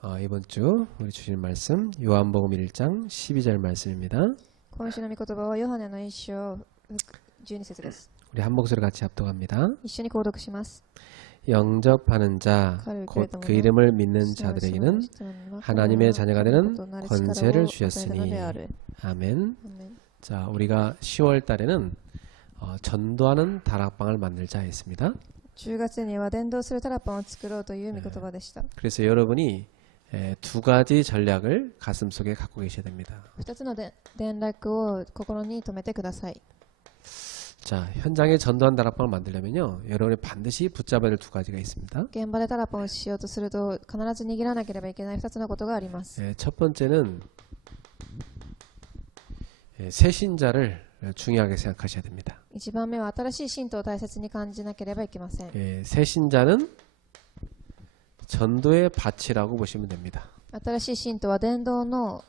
이번 주 우리 주신 말씀 요한복음 1장 12절 말씀입니다. 今週の御言葉はヨハネの一章12節です。 우리 한 목소리 같이 합독합니다. 一緒に購読します。 영접하는 자, 곧 그 이름을 믿는 자들에게는 하나님의 자녀가 되는 권세를 주셨으니. 아멘. 자, 우리가 10월 달에는 전도하는 다락방을 만들자 했습니다. 10月には伝道するタラパンを作ろうという御言葉でした。 그래서 여러분이 두 가지 전략을 가슴속에 갖고 계셔야 됩니다. 2つの連絡を心に留めてください。 자, 현장에 전도한 다락방을 만들려면요, 여러분이 반드시 붙잡아야 될 두 가지가 있습니다. 現場でタラパンをしようとすると必ず握らなければいけない2つのことがあります。 첫 번째는 새 신자를 중요하게 생각하셔야 됩니다. 1番目は新しい信徒を大切に感じなければいけません。 새 신자는 전도의 밭이라고 보시면 됩니다. 新しい信徒は伝道の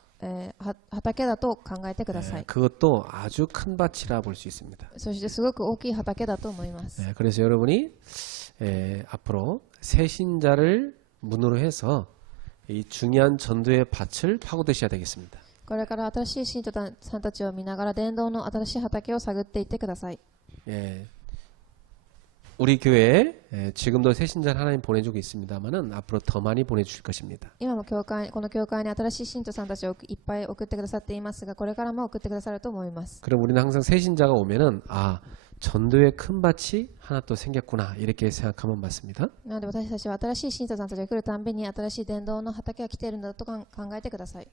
畑だと考えてください。 그것도 아주 큰 밭이라 볼 수 있습니다. そしてすごく大きい畑だと思います。 그래서 여러분이 앞으로 새 신자를 문으로 해서 이 중요한 전도의 밭을 파고드셔야 되겠습니다. これから新しい信徒さんたちを見ながら伝道の新しい畑を探っていってください。 우리 교회에 지금도 새 신자를 하나님 보내주고 있습니다만은 앞으로 더 많이 보내주실 것입니다. 今もこの教会に新しい信徒さんたちをいっぱい送ってくださっていますが、これからも送ってくださると思います。 그럼 우리는 항상 새 신자가 오면은 전도의 큰 밭이 하나 또 생겼구나 이렇게 생각하면 맞습니다. なので私たちは新しい信徒さんたちが来るたんびに新しい伝道の畑が来ているんだと考えてください。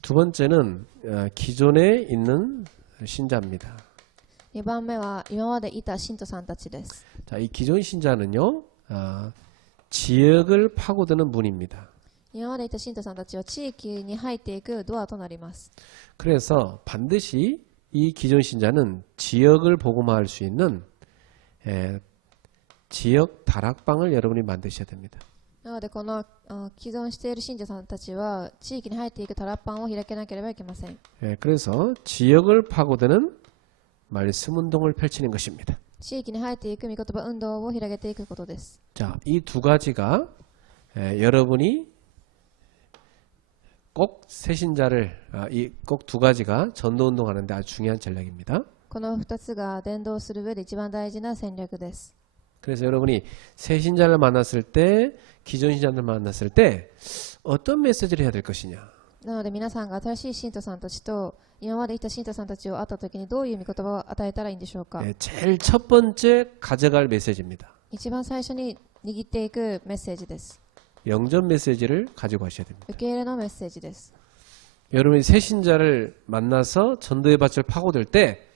두 번째는 기존에 있는 신자입니다. 2番目は今までいた信徒さんたちです。 자, 이 기존 신자는요, 지역을 파고드는 문입니다. 今までいた信徒さんたちは地域に入っていくドアとなります。 그래서 반드시 이 기존 신자는 지역을 복음화할 수 있는 지역 다락방을 여러분이 만드셔야 됩니다. なのでこの既存している信者さんたちは地域に入っていくタラッパンを開けなければいけません。 그래서 지역을 파고드는 말씀 운동을 펼치는 것입니다. 地域に入っていく御言葉運動を広げていくことです。 자, 이 두 가지가 여러분이 꼭 새신자를 꼭 두 가지가 전도 운동하는데 아주 중요한 전략입니다. この2つが伝道する上で一番大事な戦略です。 그래서 여러분이 새신자를 만났을 때, 기존 신자를 만났을 때 어떤 메시지를 해야 될 것이냐. なので皆さんが新しい信徒さんたちと今までいた信徒さんたちを会った時にどういう御言葉を与えたらいいんでしょうか。 제일 첫 번째 가져갈 메시지입니다. 一番最初に握っていくメッセージです。 영접 메시지를 가지고 가셔야 됩니다. 受け入れのメッセージです。 여러분이 새신자를 만나서 전도의 밭을 파고들 때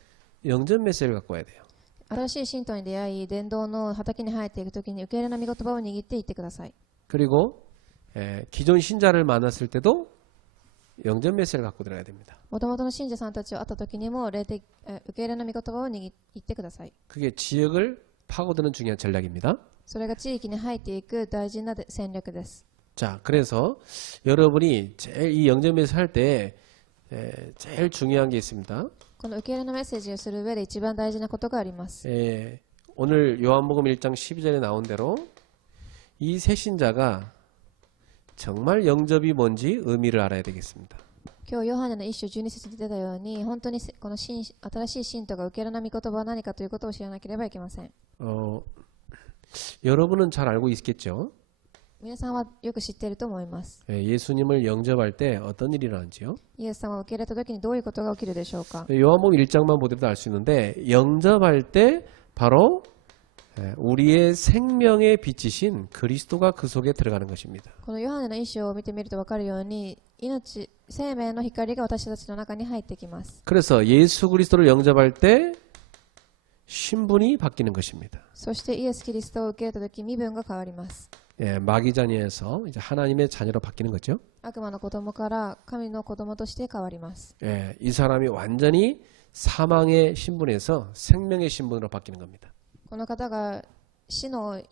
영접 메시지를 갖고 와야 돼요. 新しい信徒に出会い伝道の畑に入っていく時に受け入れの御言葉を握っていってください。 그리고 기존 신자를 만났을 때도 영접 메시지를 갖고 들어가야 됩니다. もともとの信者さんたちを会った時にも霊的受け入れの御言葉を握ってください。 그게 지역을 파고드는 중요한 전략입니다. それが地域に入っていく大事な戦略です。 자, 그래서 여러분이 제일 이 영접 메시지 할 때 제일 중요한 게 있습니다. この受け入れのメッセージをする上で一番大事なことがあります。 오늘 요한복음 1장 12절에 나온 대로 이 새신자가 정말 영접이 뭔지 의미를 알아야 되겠습니다. 今日ヨハネの一章12節に出たように本当にこの新しい信徒が受け入れの御言葉は何かということを知らなければいけません。 여러분은 잘 알고 있겠죠? 皆さんはよく知っていると思います。 예수님을 영접할 때 어떤 일이 일어나는지요? イエス様を受け入れた時にどういうことが起きるでしょうか。 요한복음 1장만 보더라도 알 수 있는데 영접할 때 바로 우리의 생명의 빛이신 그리스도가 그 속에 들어가는 것입니다. このヨハネの一章を見てみると分かるように生命の光が私たちの中に入ってきます。 그래서 예수 그리스도를 영접할 때 신분이 바뀌는 것입니다. そしてイエス・キリストを受け入れた時身分が変わります。 마귀 자녀에서 이제 하나님의 자녀로 바뀌는 거죠. 悪魔の子供から神の子供として変わります。 이 사람이 완전히 사망의 신분에서 생명의 신분으로 바뀌는 겁니다. この方が死の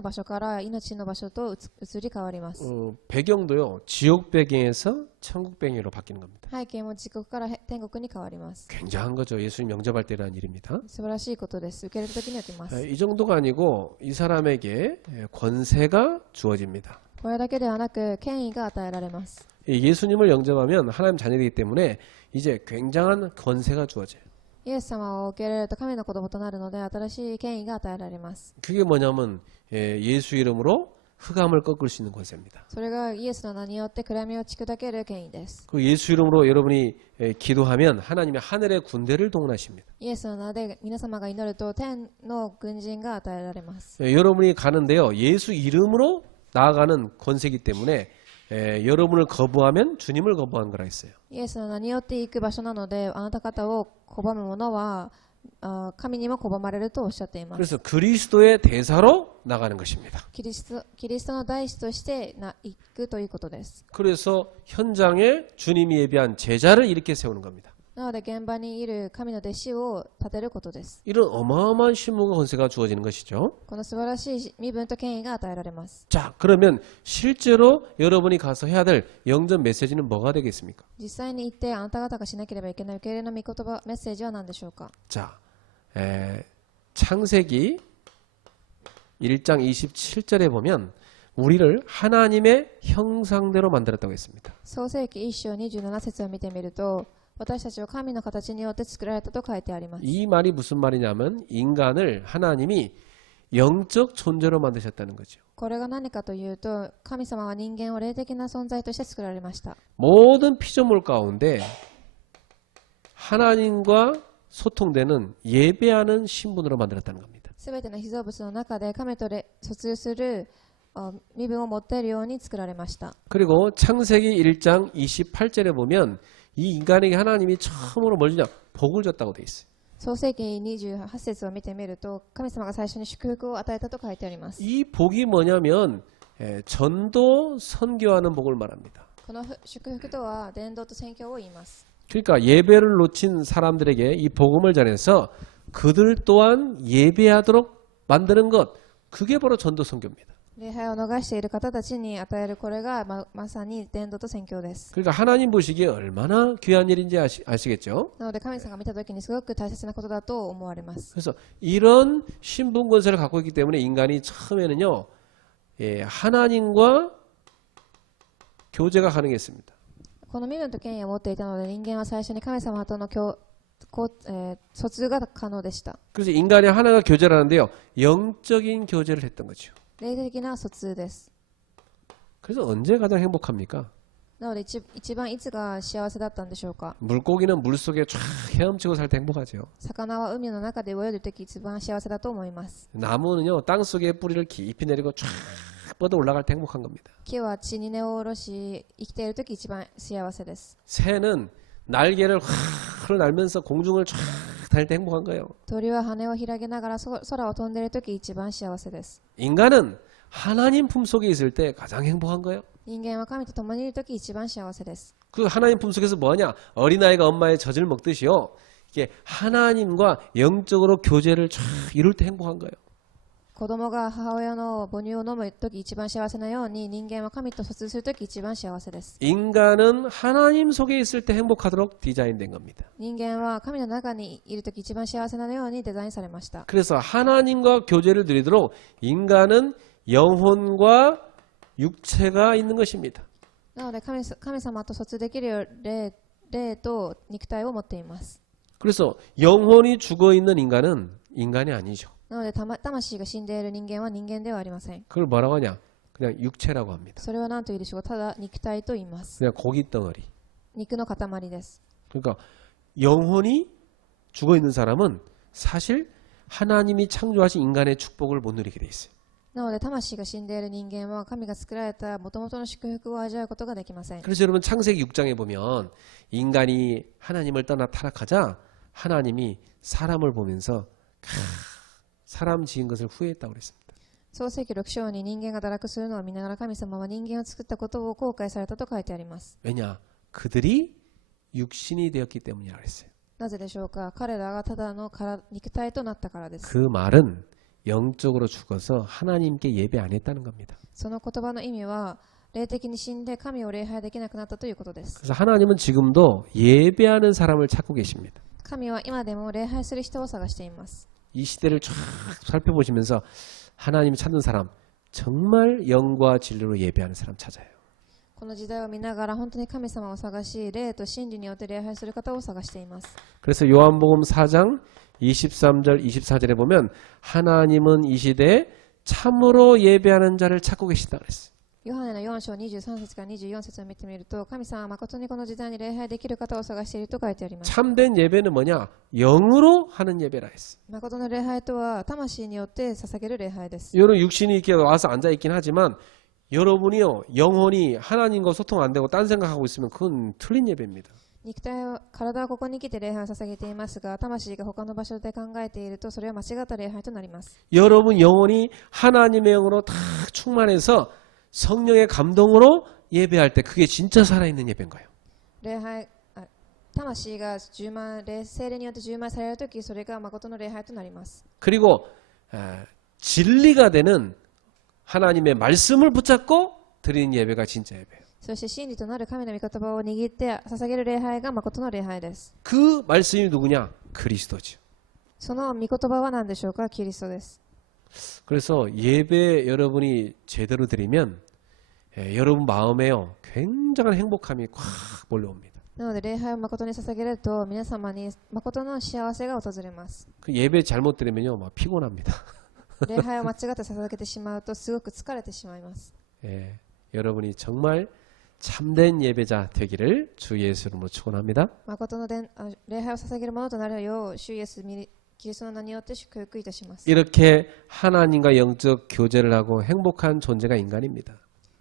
場所から命の場所と移り変わります。 배경도요. 지옥 배경에서 천국 배경으로 바뀌는 겁니다. 背景も地獄から天国に変わります。 굉장한 거죠. 예수님 영접할 때라는 일입니다. 素晴らしいことです。受け入れた時に起きます。 이 정도가 아니고 이 사람에게 권세가 주어집니다. これだけではなく権威が与えられます。 예수님을 영접하면 하나님 자녀이기 때문에 이제 굉장한 권세가 주어져요. イエス様を受け入れると神の子供となるので新しい権威が与えられます。 그게 뭐냐면 예수 이름으로 흑암을 꺾을 수 있는 권세입니다. それがイエスの名によって暗闇を打ち砕ける権威です。 그 예수 이름으로 여러분이 기도하면 하나님이 하늘의 군대를 동원하십니다. イエスの名で皆様が祈ると天の軍人が与えられます。 여러분이 가는데요. 예수 이름으로 나아가는 권세이기 때문에 여러분을 거부하면 주님을 거부한 거라 했어요. イエスの名によって行く場所なのであなた方を拒む者は神にも拒まれるとおっしゃっています。 그래서 그리스도의 대사로 나가는 것입니다. キリストの大使として行くということです。 그래서 현장에 주님이 예비한 제자를 이렇게 세우는 겁니다. なので現場にいる神の弟子を立てることです。 이런 어마어마한 신분과 권세가 주어지는 것이죠. この素晴らしい身分と権威が与えられます。 자, 그러면 실제로 여러분이 가서 해야 될 영접 메시지는 뭐가 되겠습니까? 実際に行ってあなた方がしなければいけない受け入れの御言葉メッセージは何でしょうか。 자, 창세기 1장 27절에 보면 우리를 하나님의 형상대로 만들었다고 했습니다. 創世記1章27節を見てみると私たちは神の形によって作られたと書いてあります。 이 말이 무슨 말이냐면 인간을 하나님이 영적 존재로 만드셨다는 거죠. これが何かというと神様は人間を霊的な存在として作られました。 모든 피조물 가운데 하나님과 소통되는 예배하는 신분으로 만들었다는 겁니다. すべての被造物の中で神と疎通する身分を持っているように作られました。 그리고 창세기 1장 28절에 보면 이 인간에게 하나님이 처음으로 뭘 주냐? 복을 줬다고 돼 있어요. 創世記28節を見てみると神様が最初に祝福を与えたと書いてあります。 이 복이 뭐냐면 전도 선교하는 복을 말합니다. この祝福とは伝道と宣教を言います。 그러니까 예배를 놓친 사람들에게 이 복음을 전해서 그들 또한 예배하도록 만드는 것, 그게 바로 전도 선교입니다. 礼拝を逃している方たちに与えるこれがまさに伝道と宣教です。 그러니까 하나님 보시기에 얼마나 귀한 일인지 아시겠죠? なので神様が見たときにすごく大切なことだと思われます。 그래서 이런 신분 권세를 갖고 있기 때문에 인간이 처음에는요, 하나님과 교제가 가능했습니다. この身分と権威を持っていたので人間は最初に神様との疎通が可能でした。 그래서 인간이 하나가 교제를 하는데요, 영적인 교제를 했던 거죠. 霊的な疎通です。 그래서 언제 가장 행복합니까? なので一番いつが幸せだったんでしょうか。 물고기는 물속에 쫙 헤엄치고 살 때 행복하죠. 魚は海の中で泳いでるとき一番幸せだと思います。 나무는요, 땅속에 뿌리를 깊이 내리고 쫙 뻗어 올라갈 때 행복한 겁니다. 木は地に根を下ろし生きているとき一番幸せです。 새는 날개를 확 날면서 공중을 쫙 다닐 때 행복한 거예요. 鳥は羽を広げながら空を飛んでいるとき一番幸せです。 인간은 하나님 품속에 있을 때 가장 행복한 거예요. 人間は神と共にいるとき一番幸せです。 그 하나님 품속에서 뭐하냐? 어린아이가 엄마의 젖을 먹듯이요. 이게 하나님과 영적으로 교제를 쫙 이룰 때 행복한 거예요. 子供が母親の母乳を飲むとき一番幸せなように人間は神と疎通するとき一番幸せです。 인간은 하나님 속에 있을 때 행복하도록 디자인된 겁니다. 人間は神の中にいるとき一番幸せなようにデザインされました。 그래서 하나님과 교제를 누리도록 인간은 영혼과 육체가 있는 것입니다. なので神様と疎通できる霊と肉体を持っています。 그래서 영혼이 죽어 있는 인간은 인간이 아니죠. なので魂が死んでいる人間は人間ではありません。 그걸 뭐라고 하냐? 그냥 육체라고 합니다. それは何と言うでしょうか。ただ肉体と言います。 그냥 고기 덩어리. 肉の塊です。 그러니까 영혼이 죽어 있는 사람은 사실 하나님이 창조하신 인간의 축복을 못 누리게 돼 있어요. なので魂が死んでいる人間は神が作られた元々の祝福を味わうことができません。 그래서 여러분 창세기 6장에 보면 인간이 하나님을 떠나 타락하자 하나님이 사람을 보면서 사람 지은 것을 후회했다고 그랬습니다. 創世記6章に人間が堕落するのを見ながら神様は人間を作ったことを後悔されたと書いてあります。 왜냐? 그들이 육신이 되었기 때문이라고 했어요. なぜでしょうか。彼らがただの肉体となったからです。 그 말은 영적으로 죽어서 하나님께 예배 안 했다는 겁니다. その言葉の意味は霊的に死んで神を礼拝できなくなったということです。 그래서 하나님은 지금도 예배하는 사람을 찾고 계십니다. 神は今でも礼拝する人を探しています。 이 시대를 쫙 살펴보시면서 하나님 찾는 사람 정말 영과 진리로 예배하는 사람 찾아요. この時代を見ながら本当に神様を探し、霊と真理によって礼拝する方を探しています。 그래서 요한복음 4장 23절 24절에 보면 하나님은 이 시대에 참으로 예배하는 자를 찾고 계시다 그랬어요. ヨハネの4章23節から24節を見てみると、神様は誠にこの時代に礼拝できる方を探していると書いてあります。 참된 예배는 뭐냐? 영으로 하는 예배라 했어요. 誠の礼拝とは魂によって捧げる礼拝です。 여러분 육신이 이렇게 와서 앉아 있긴 하지만 여러분이요 영혼이 하나님과 소통 안 되고 딴 생각하고 있으면 그건 틀린 예배입니다. 肉体は体はここに来て礼拝を捧げていますが、魂が他の場所で考えているとそれは間違った礼拝となります。 여러분 영혼이 하나님의 영으로 다 충만해서 성령의 감동으로 예배할 때 그게 진짜 살아있는 예배인 거예요. 礼拝魂が充満、聖霊によって充満されるとき、それが誠の礼拝となります。 그리고 진리가 되는 하나님의 말씀을 붙잡고 드리는 예배가 진짜 예배예요. そして真理となる神の御言葉を握って捧げる礼拝が誠の礼拝です。 그 말씀이 누구냐? 그리스도죠. その御言葉は何でしょうか？キリストです。 그래서 예배 여러분이 제대로 드리면 여러분 마음에요 굉장한 행복함이 꽉 몰려옵니다. なので礼拝を誠に捧げると皆様に誠の幸せが訪れます。 그 예배 잘못 드리면요 막 피곤합니다. 礼拝を間違って捧げてしまうとすごく疲れてしまいます。 예, 여러분이 정말 참된 예배자 되기를 주 예수 이름으로 축원합니다. 誠の礼拝を捧げるものとなるよう主イエスキリストの名によって祝福いたします。 이렇게 하나님과 영적 교제를 하고 행복한 존재가 인간입니다.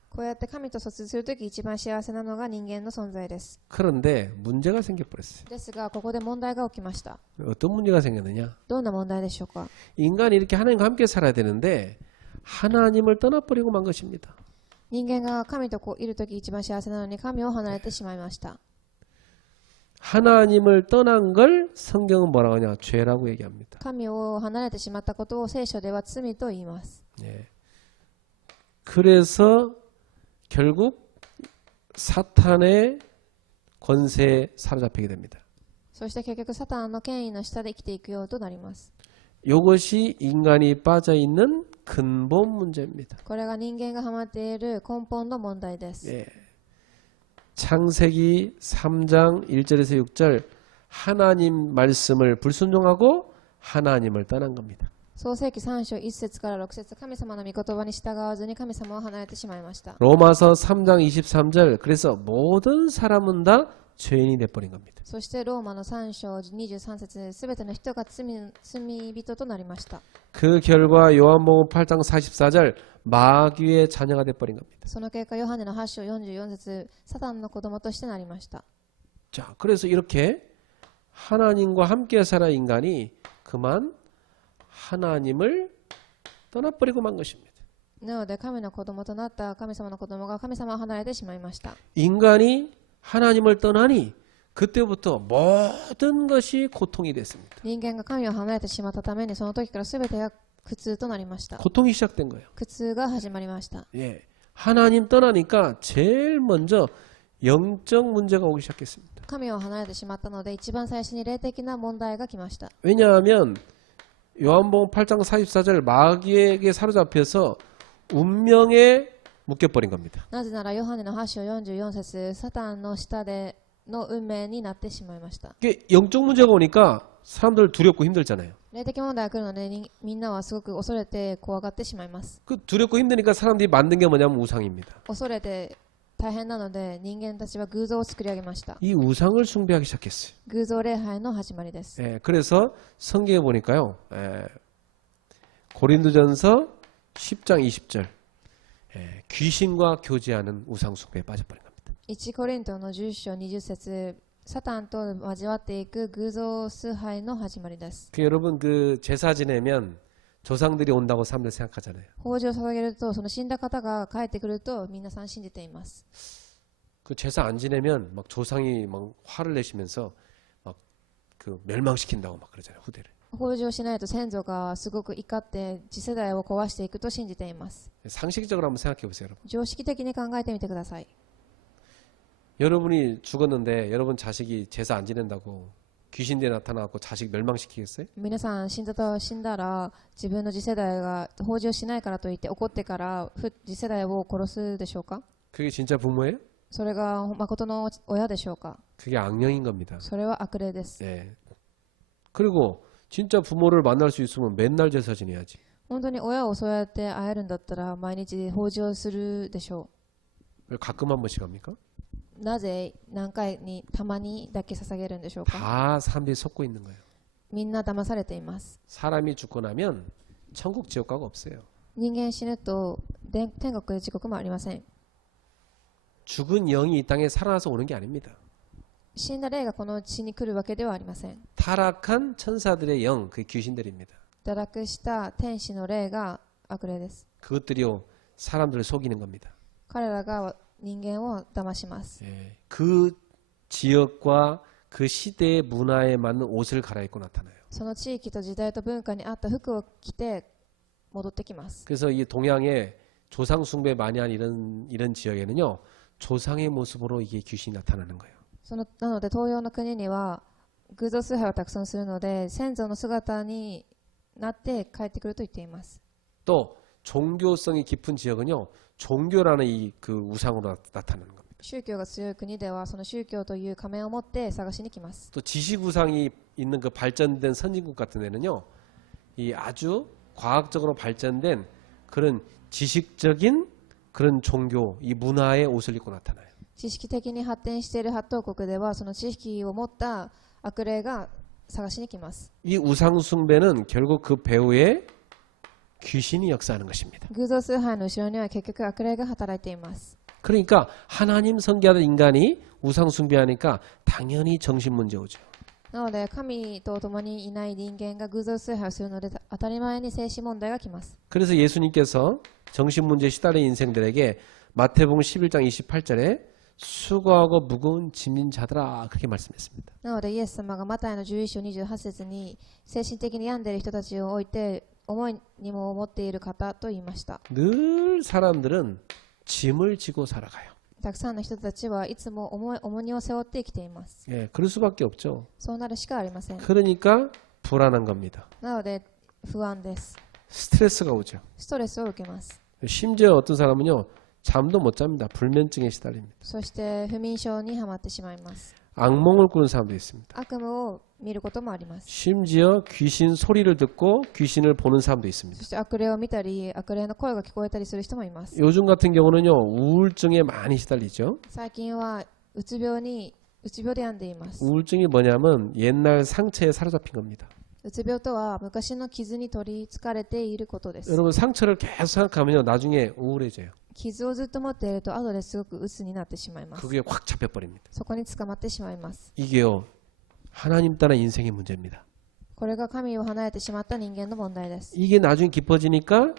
こうやって神と疎通するとき一番幸せなのが人間の存在です。 그런데 문제가 생겨버렸어요. ですがここで問題が起きました。 어떤 문제가 생겼느냐? どんな問題でしょうか？ 인간이 이렇게 하나님과 함께 살아야 되는데 하나님을 떠나버리고 만 것입니다. 人間が神といるとき一番幸せなのに神を離れてしまいました。 하나님을 떠난 걸 성경은 뭐라고 하냐? 죄라고 얘기합니다. 神を離れてしまったことを聖書では罪と言います。 예. 그래서 결국 사탄의 권세에 사로잡히게 됩니다. そして結局サタンの権威の下で生きていくようとなります。 이것이 인간이 빠져있는 근본 문제입니다. これが人間がハマっている根本の問題です。 예. 창세기 3장 1절에서 6절 하나님 말씀을 불순종하고 하나님을 떠난 겁니다. 創世記3章1節から6節、神様の御言葉に従わずに神様を離れてしまいました。 로마서 3장 23절 그래서 모든 사람은 다 죄인이 돼버린 겁니다. そしてローマの3章23節、すべての人が罪人となりました。 그 결과 요한복음 8장 44절 마귀의 자녀가 돼버린 겁니다. その結果ヨハネの8章44節、サタンの子供としてなりました。 자, 그래서 이렇게 하나님과 함께 살아 인간이 그만 하나님을 떠나버리고 만 것입니다. なので神の子供となった神様の子供が神様を離れてしまいました。 인간이 하나님을 떠나니 그때부터 모든 것이 고통이 됐습니다. 人間が神を離れてしまったためにその時から全てが苦痛となりました。 고통이 시작된 거예요. 苦痛が始まりました。 예, 하나님 떠나니까 제일 먼저 영적 문제가 오기 시작했습니다. 神を離れてしまったので一番最初に霊的な問題が来ました。 왜냐하면 요한복음 8장 44절 마귀에게 사로잡혀서 운명에 묶여버린 겁니다. なぜならヨハネの8章44節、サタンの下での運命になってしまいました。 이게 영적 문제가 오니까 사람들 두렵고 힘들잖아요. 霊的問題が来るのでみんなはすごく恐れて怖がってしまいます。 그 두렵고 힘드니까 사람들이 만든 게 뭐냐면 우상입니다. 恐れて大変なので人間たちは偶像を作り上げました。 이 우상을 숭배하기 시작했어요. 偶像礼拝の始まりです。 예, 그래서 성경에 보니까요. 고린도전서 10장 20절 귀신과 교제하는 우상 숭배에 빠져버린 겁니다. 1コリントの10章20節、サタンと交わっていく偶像崇拝の始まりです。 여러분 그 제사 지내면 조상들이 온다고 사람들 생각하잖아요. 法事を捧げるとその死んだ方が帰ってくると皆さん信じています。 그 제사 안 지내면 막 조상이 막 화를 내시면서 막 그 멸망시킨다고 막 그러잖아요. 후대를. 法事をしないと先祖がすごく怒って次世代を壊していくと信じています。 상식적으로 한번 생각해 보세요, 여러분. 常識的に考えてみてください。 여러분이 죽었는데 여러분 자식이 제사 안 지낸다고 귀신들이 나타나고 자식 멸망시키겠어요? 皆さん死んだら自分の次世代が法事をしないからといって怒ってから次世代を殺すでしょうか？ 그게 진짜 부모예요? それが誠の親でしょうか？ 그게 악령인 겁니다. それは悪霊です。 예. 그리고 진짜 부모를 만날 수 있으면 맨날 제사 지내야지. 本当に親をそうやって会えるんだったら毎日法事をするでしょ 왜 가끔 한 번씩 합니까? う。なぜ何回にたまにだけ捧げるんでしょうか？ 다 사람들이 속고 있는 거예요. みんな騙されています。 사람이 죽고 나면 천국 지옥가가 없어요. 人間死ぬと天国へ地獄もありません。 죽은 영이 이 땅에 살아나서 오는 게 아닙니다. 死んだ霊がこの地に来るわけではありません。 타락한 천사들의 영, 그 귀신들입니다. 堕落した天使の霊が悪霊です。 그것들이요 사람들을 속이는 겁니다. 彼らが人間を騙します。 예. 그 지역과 그 시대의 문화에 맞는 옷을 갈아입고 나타나요. その地域と時代と文化に合った服を着て戻ってきます。 그래서 이 동양에 조상 숭배 많이 한 이런 지역에는요 조상의 모습으로 이게 귀신이 나타나는 거예요. なので東洋の国には偶像崇拝をたくさんするので先祖の姿になって帰ってくると言っています。 또 종교성이 깊은 지역은요 종교라는 이 그 우상으로 나타나는 겁니다. 宗教が強い国ではその宗教という仮面を持って探しに来ます。 또 지식 우상이 있는 그 발전된 선진국 같은 데는요 이 아주 과학적으로 발전된 그런 지식적인 그런 종교 이 문화의 옷을 입고 나타나요. 知識的に発展している発展国ではその知識を持った悪霊が探しに来ます。 이 우상 숭배는 결국 그 배후에 귀신이 역사하는 것입니다. 偶像崇拝の後ろには結局悪霊が働いています。 그러니까 하나님 섬기하는 인간이 우상 숭배하니까 당연히 정신 문제 오죠. なので神と共にいない人間が偶像崇拝をするので当たり前に精神問題が来ます。 그래서 예수님께서 정신 문제에 시달린 인생들에게 마태복음 11장 28절에 수고하고 무거운 짐진 자들아 그렇게 말씀했습니다. なのでイエス様がマタイの11章28節に精神的に病んでいる人たちを置いて重い荷物を持っている方と言いました。 늘 사람들은 짐을 지고 살아가요. たくさんの人たちはいつも重荷を背負って生きています。 예, 그럴 수밖에 없죠. そうなるしかありません。 그러니까 불안한 겁니다. なので不安です。 스트레스가 오죠. ストレスを受けます。 심지어 어떤 사람은요 잠도 못 잡니다. 불면증에 시달립니다. そして不眠症にはまってしまいます。 악몽을 꾸는 사람도 있습니다. 悪夢を見ることもあります。 심지어 귀신 소리를 듣고 귀신을 보는 사람도 있습니다. そして悪霊を見たり悪霊の声が聞こえたりする人もいます。 요즘 같은 경우는요 우울증에 많이 시달리죠. 最近はうつ病で病んでいます。 우울증이 뭐냐면 옛날 상처에 사로잡힌 겁니다. うつ病とは昔の傷に取りつかれていることです。 여러분 상처를 계속 생각하면요 나중에 우울해져요. 傷をずっと持っていると後ですごく鬱になってしまいます。 그게 확 잡혀버립니다. そこに捕まってしまいます。 이게요 하나님 따라 인생의 문제입니다. これが神を離れてしまった人間の問題です。 이게 나중에 깊어지니까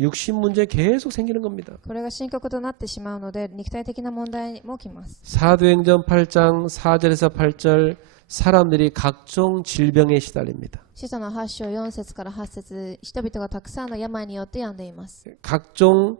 육신 문제 계속 생기는 겁니다. これが深刻となってしまうので肉体的な問題も起きます。 사도행전 8장 4절에서 8절 사람들이 각종 질병에 시달립니다. 使徒の8章4節から8節人々がたくさんの病によって病んでいます。 각종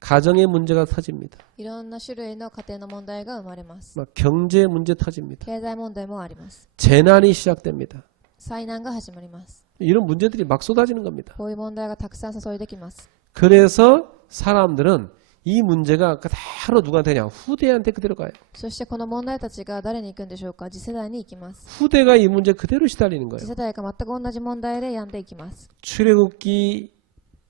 가정의 문제가 터집니다. いろんな種類の家庭の問題が生まれます。 막 경제 문제 터집니다. 経済問題もあります。 재난이 시작됩니다. 災難が始まります。 이런 문제들이 막 쏟아지는 겁니다. こういう問題がたくさん注いできます。 그래서 사람들은 이 문제가 그대로 누구한테 그냥 후대한테 그대로 가요. そしてこの問題たちが誰に行くんでしょうか？次世代に行きます。 후대가 이 문제 그대로 시달리는 次 거예요. 世代が全く同じ問題で病んでいきます。 출애굽기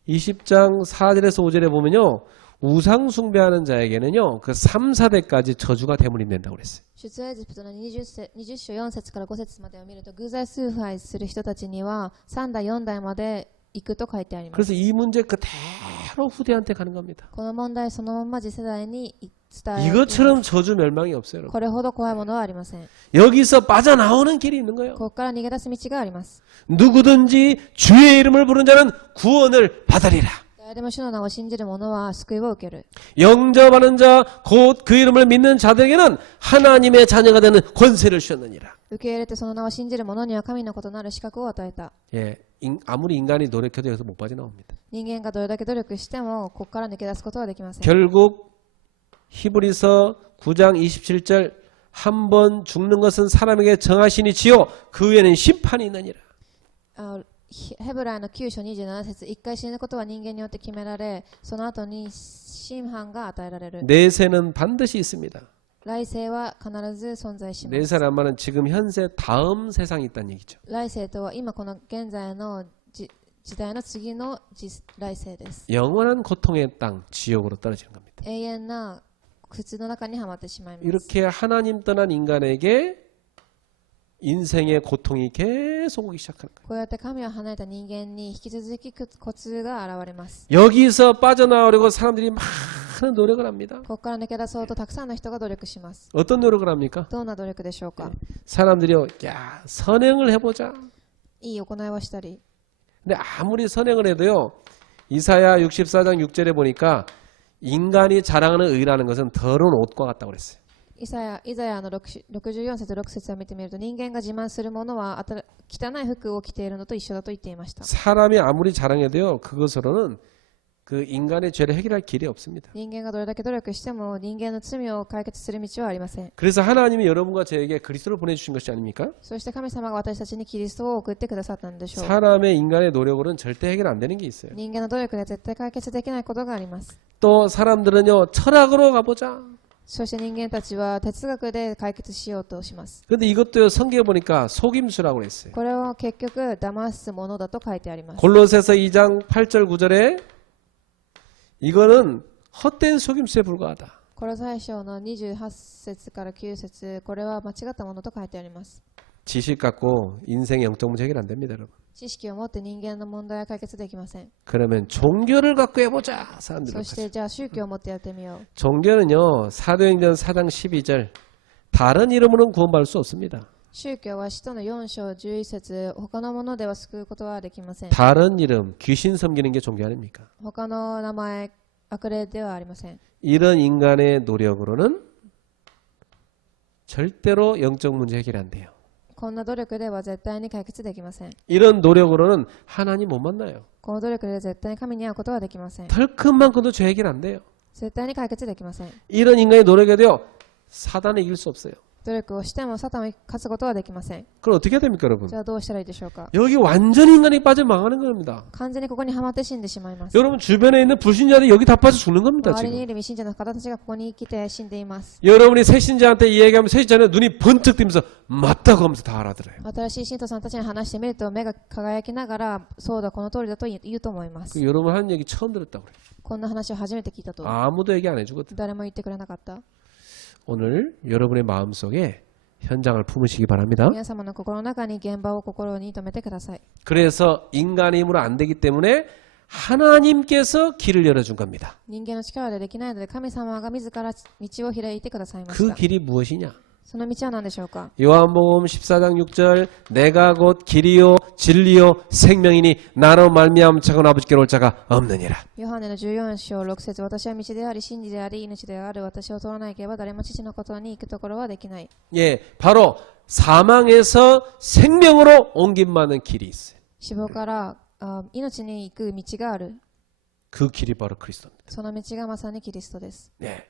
20장 4절에서 5절에 보면요. 우상 숭배하는 자에게는요. 그 3, 4대까지 저주가 대물림된다고 그랬어요. 出エジプトの20章4節から5節までを見ると偶像崇拝する人たちには3代4代まで行くと書いてあります。 그래서 이 문제 그대로 후대한테 가는 겁니다. この問題そのまま次世代に伝え 이것처럼 저주 멸망이 없어요. 여러분. これほど怖いものはありません。 여기서 빠져나오는 길이 있는 거예요. ここから逃げ出す道があります。 누구든지 주의 이름을 부른 자는 구원을 받으리라. 誰でも主の名を信じる者は救いを受ける。 영접하는 자 곧 그 이름을 믿는 자들에게는 하나님의 자녀가 되는 권세를 주셨느니라. 受け入れてその名を信じる者には神の異なる資格を与えた。 예, 아무리 인간이 노력해도 여기서 못 빠져나옵니다. 人間がどれだけ努力してもここから抜け出すことはできません。 결국 히브리서 9장 27절 한 번 죽는 것은 사람에게 정하시니지요 그 후에는 심판이 있느니라. ヘブライの9章27節、一回死ぬことは人間によって決められ、その後に審判が与えられる。 내세는 반드시 있습니다. 来世は必ず存在します。 내세란 말은 지금 현세 다음 세상이 있다는 얘기죠. 来世とは今この現在の時代の次の来世です。 영원한 고통의 땅 지옥으로 떨어지는 겁니다. 永遠な苦痛の中にはまってしまいます。 이렇게 하나님 떠난 인간에게 인생의 고통이 계속 오기 시작하는 거예요. こうやって神を離れた人間に引き続き苦痛が現れます。 여기서 빠져나오려고 사람들이 많은 노력을 합니다. ここから抜け出そうとたくさんの人が努力します。 어떤 노력을 합니까? どんな努力でしょうか。 사람들이요, 야, 선행을 해보자. いい行いをしたり。 근데 아무리 선행을 해도요, 이사야 64장 6절에 보니까 인간이 자랑하는 의라는 것은 더러운 옷과 같다고 그랬어요. イザヤの64節6節を見てみると、人間が自慢するものは汚い服を着ているのと一緒だと言っていました。 사람이 아무리 자랑해도요, 그것으로는 그 인간의 죄를 해결할 길이 없습니다. 人間がどれだけ努力しても人間の罪を解決する道はありません。 그래서 하나님이 여러분과 저에게 그리스도를 보내주신 것이 아닙니까? そして神様が私たちにキリストを送ってくださったんでしょう。 사람의 인간의 노력으로는 절대 해결 안 되는 게 있어요. 人間の努力で絶対解決できないことがあります。 또 사람들은요, 철학으로 가보자. そして人間たちは哲学で解決しようとします。 근데 이것도요, 성경에 보니까 속임수라고 했어요. これは結局騙すものだと書いてあります。 골로새서 2장 8절 9절에 이거는 헛된 속임수에 불과하다. コロサイ書の28節から9節、これは間違ったものと書いてあります。 지식 갖고 인생의 영적 문제 해결 안 됩니다, 여러분. 知識を持って人間の問題は解決できません。 그러면 종교를 갖고 해보자, そ 사람들은. してじゃあ宗教を持ってやってみよう。 종교는요, 사도행전 4장 12절 다른 이름으로는 구원받을 수 없습니다. 宗教は使徒の4章11節、他のものでは救うことはできません。 다른 이름, 귀신 섬기는 게 종교 아닙니까? 他の名前、悪霊ではありません。 이런 인간의 노력으로는 절대로 영적 문제 해결이 안 돼요. こんな努力では絶対に解決できません。 이런 노력으로는 하나님 못 만나요. この努力で絶対に神に会うことはできません。 털큰만큼도 죄 해결 안 돼요. 絶対に解決できません。 이런 인간의 노력에도요, 사단을 이길 수 없어요. 努力をしてもサタンを勝つことはできません。 그럼 어떻게 해야 됩니까, 여러분? じゃあどうしたらいいでしょうか。 여기 완전히 인간이 빠져 망하는 겁니다. 完全にここにはまって死んでしまいます。 여러분 주변에 있는 불신자들이 여기 다 빠져 죽는 겁니다, 周りに 지금. いる未信者の方たちがここに来て死んでいます。 여러분이 새신자한테 이야기하면 새신자는 눈이 번쩍 뜨면서 맞다고 하면서 다 알아들어요. 新しい信徒さんたちに話してみると目が輝きながら、そうだこの通りだと言うと思います。 여러분 하는 얘기 처음 들었다고 그래요. こんな話を初めて聞いたと。 아무도 얘기 안 해주거든. 誰も言ってくれなかった。 오늘 여러분의 마음속에 현장을 품으시기 바랍니다. 皆様の心の中に現場を心に留めてください。 그래서 인간의 힘으로 안 되기 때문에 하나님께서 길을 열어준 겁니다. 人間の力でできないので神様が自ら道を開いてくださいまし 그 た。 길이 무엇이냐? その道は何でしょうか。 요한복음 14장 6절 내가 곧 길이요 진리요 생명이니 나로 말미암아 작은 아버지께로 올 자가 없느니라. ヨハネの14章6節、私は道であり真理であり命である。私を通らなければ誰も父のことに行くところはできない。 예, 바로 사망에서 생명으로 옮김받는 길이 있어요. 死亡から命に行く道がある。 그 길이 바로 그리스도입니다. その道がまさにキリストです。 네.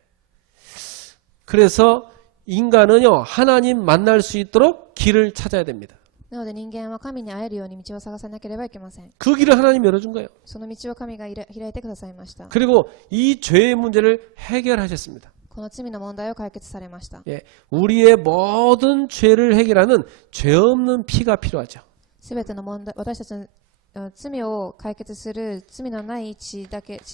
그래서 인간은요 하나님 만날 수 있도록 길을 찾아야 됩니다. なので人間は神に会えるように道を探さなければいけません。 그 길을 하나님 열어준 거예요. その道を神が開いてくださいました。 그리고 이 죄의 문제를 해결하셨습니다. この罪の問題を解決されました。 예, 우리의 모든 죄를 해결하는 죄 없는 피가 필요하죠. すべての問題、私たちの罪を解決する罪のない血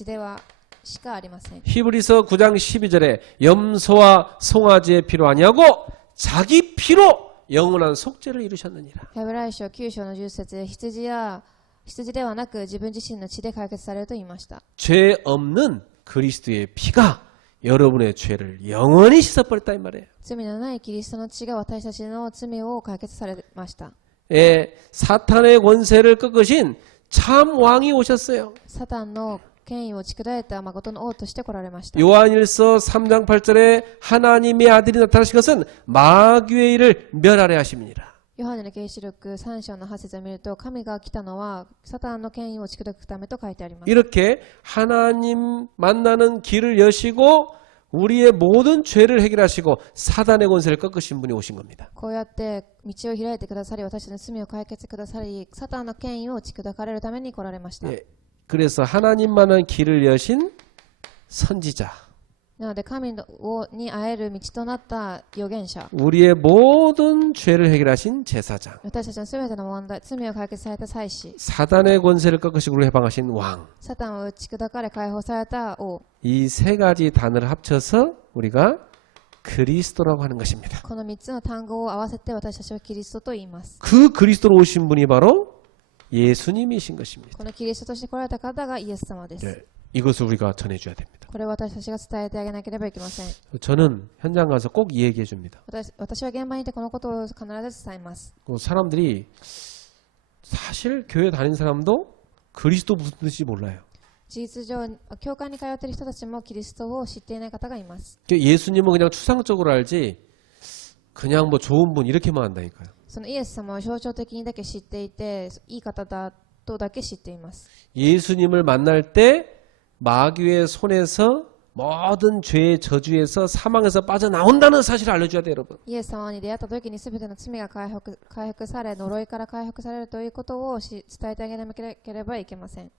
ではしかありません。 히브리서 9장 12절에 염소와 송아지의 피로 아니하고 자기 피로 영원한 속죄를 이루셨느니라. ヘブライ書9章の10節、羊ではなく自分自身の血で解決されると言いました。 죄 없는 그리스도의 피가 여러분의 죄를 영원히 씻어버렸다 이 말이에요. 罪のないキリストの血が私たちの罪を解決されました。 예, 사탄의 권세를 꺾으신 참 왕이 오셨어요. サタンの権威を打ち砕いた誠の王として来られました。 요한일서 3장 8절에 하나님의 아들이 나타나신 것은 마귀의 일을 멸하려 하심이니라. ヨハネの啓示録3章の8節を見ると、神が来たのはサタンの権威を打ち砕くためと書いてあります。 이렇게 하나님 만나는 길을 여시고 우리의 모든 죄를 해결하시고 사단의 권세를 꺾으신 분이 오신 겁니다. こうやって道を開いてくださり、私たちの罪を解決くださり、サタンの権威を打ち砕かれるために来られました。 예, 그래서 하나님만은 길을 여신 선지자, なので神に会える道となった預言者、 우리의 모든 죄를 해결하신 제사장, 私たちのすべての問題、罪を解決された祭司、 사단의 권세를 꺾으시고 우리를 해방하신 왕, サタンを打ち砕かれ解放された王、 이 세 가지 단어를 합쳐서 우리가 그리스도라고 하는 것입니다. この3つの単語を合わせて私たちはキリストと言います。 그 그리스도로 오신 분이 바로 예수님이신 것입니다. このキリストとして来られた方がイエス様です。 네, 이것을 우리가 전해줘야 됩니다. これを私たちが伝えてあげなければいけません。 저는 현장 가서 꼭 이 얘기해 줍니다. 私は現場にいてこのことを必ず伝えます。 사람들이 사실 교회 다닌 사람도 그리스도 무슨 뜻인지 몰라요. 事実上、教会に通っている人たちもキリストを知っていない方がいます。 예수님은 그냥 추상적으로 알지 그냥 뭐 좋은 분 이렇게만 한다니까요. そのイエス様を象徴的にだけ知っていて、いい方だとだけ知っています。 예수님을 만날 때 마귀의 손에서 모든 죄의 저주에서 사망에서 빠져나온다는 사실을 알려줘야 돼요, 여러분. イエス様に出会った時に全ての罪が回復され、呪いから回復されるということを伝えてあげなければいけません。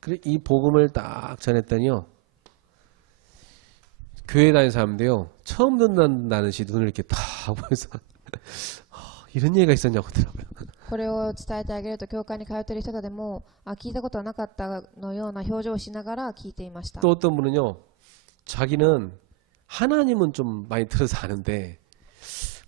그래 이 복음을 딱 전했더니요. 교회 다니는 사람인데요. 처음 듣는다는 시 눈을 이렇게 다 보면서 이런 얘기가 있었냐고 하더라고요. これを伝えてあげると、教会に通っている人でも、聞いたことはなかったのような表情をしながら聞いていました。 또 어떤 분은요. 자기는 하나님은 좀 많이 들어서 아는데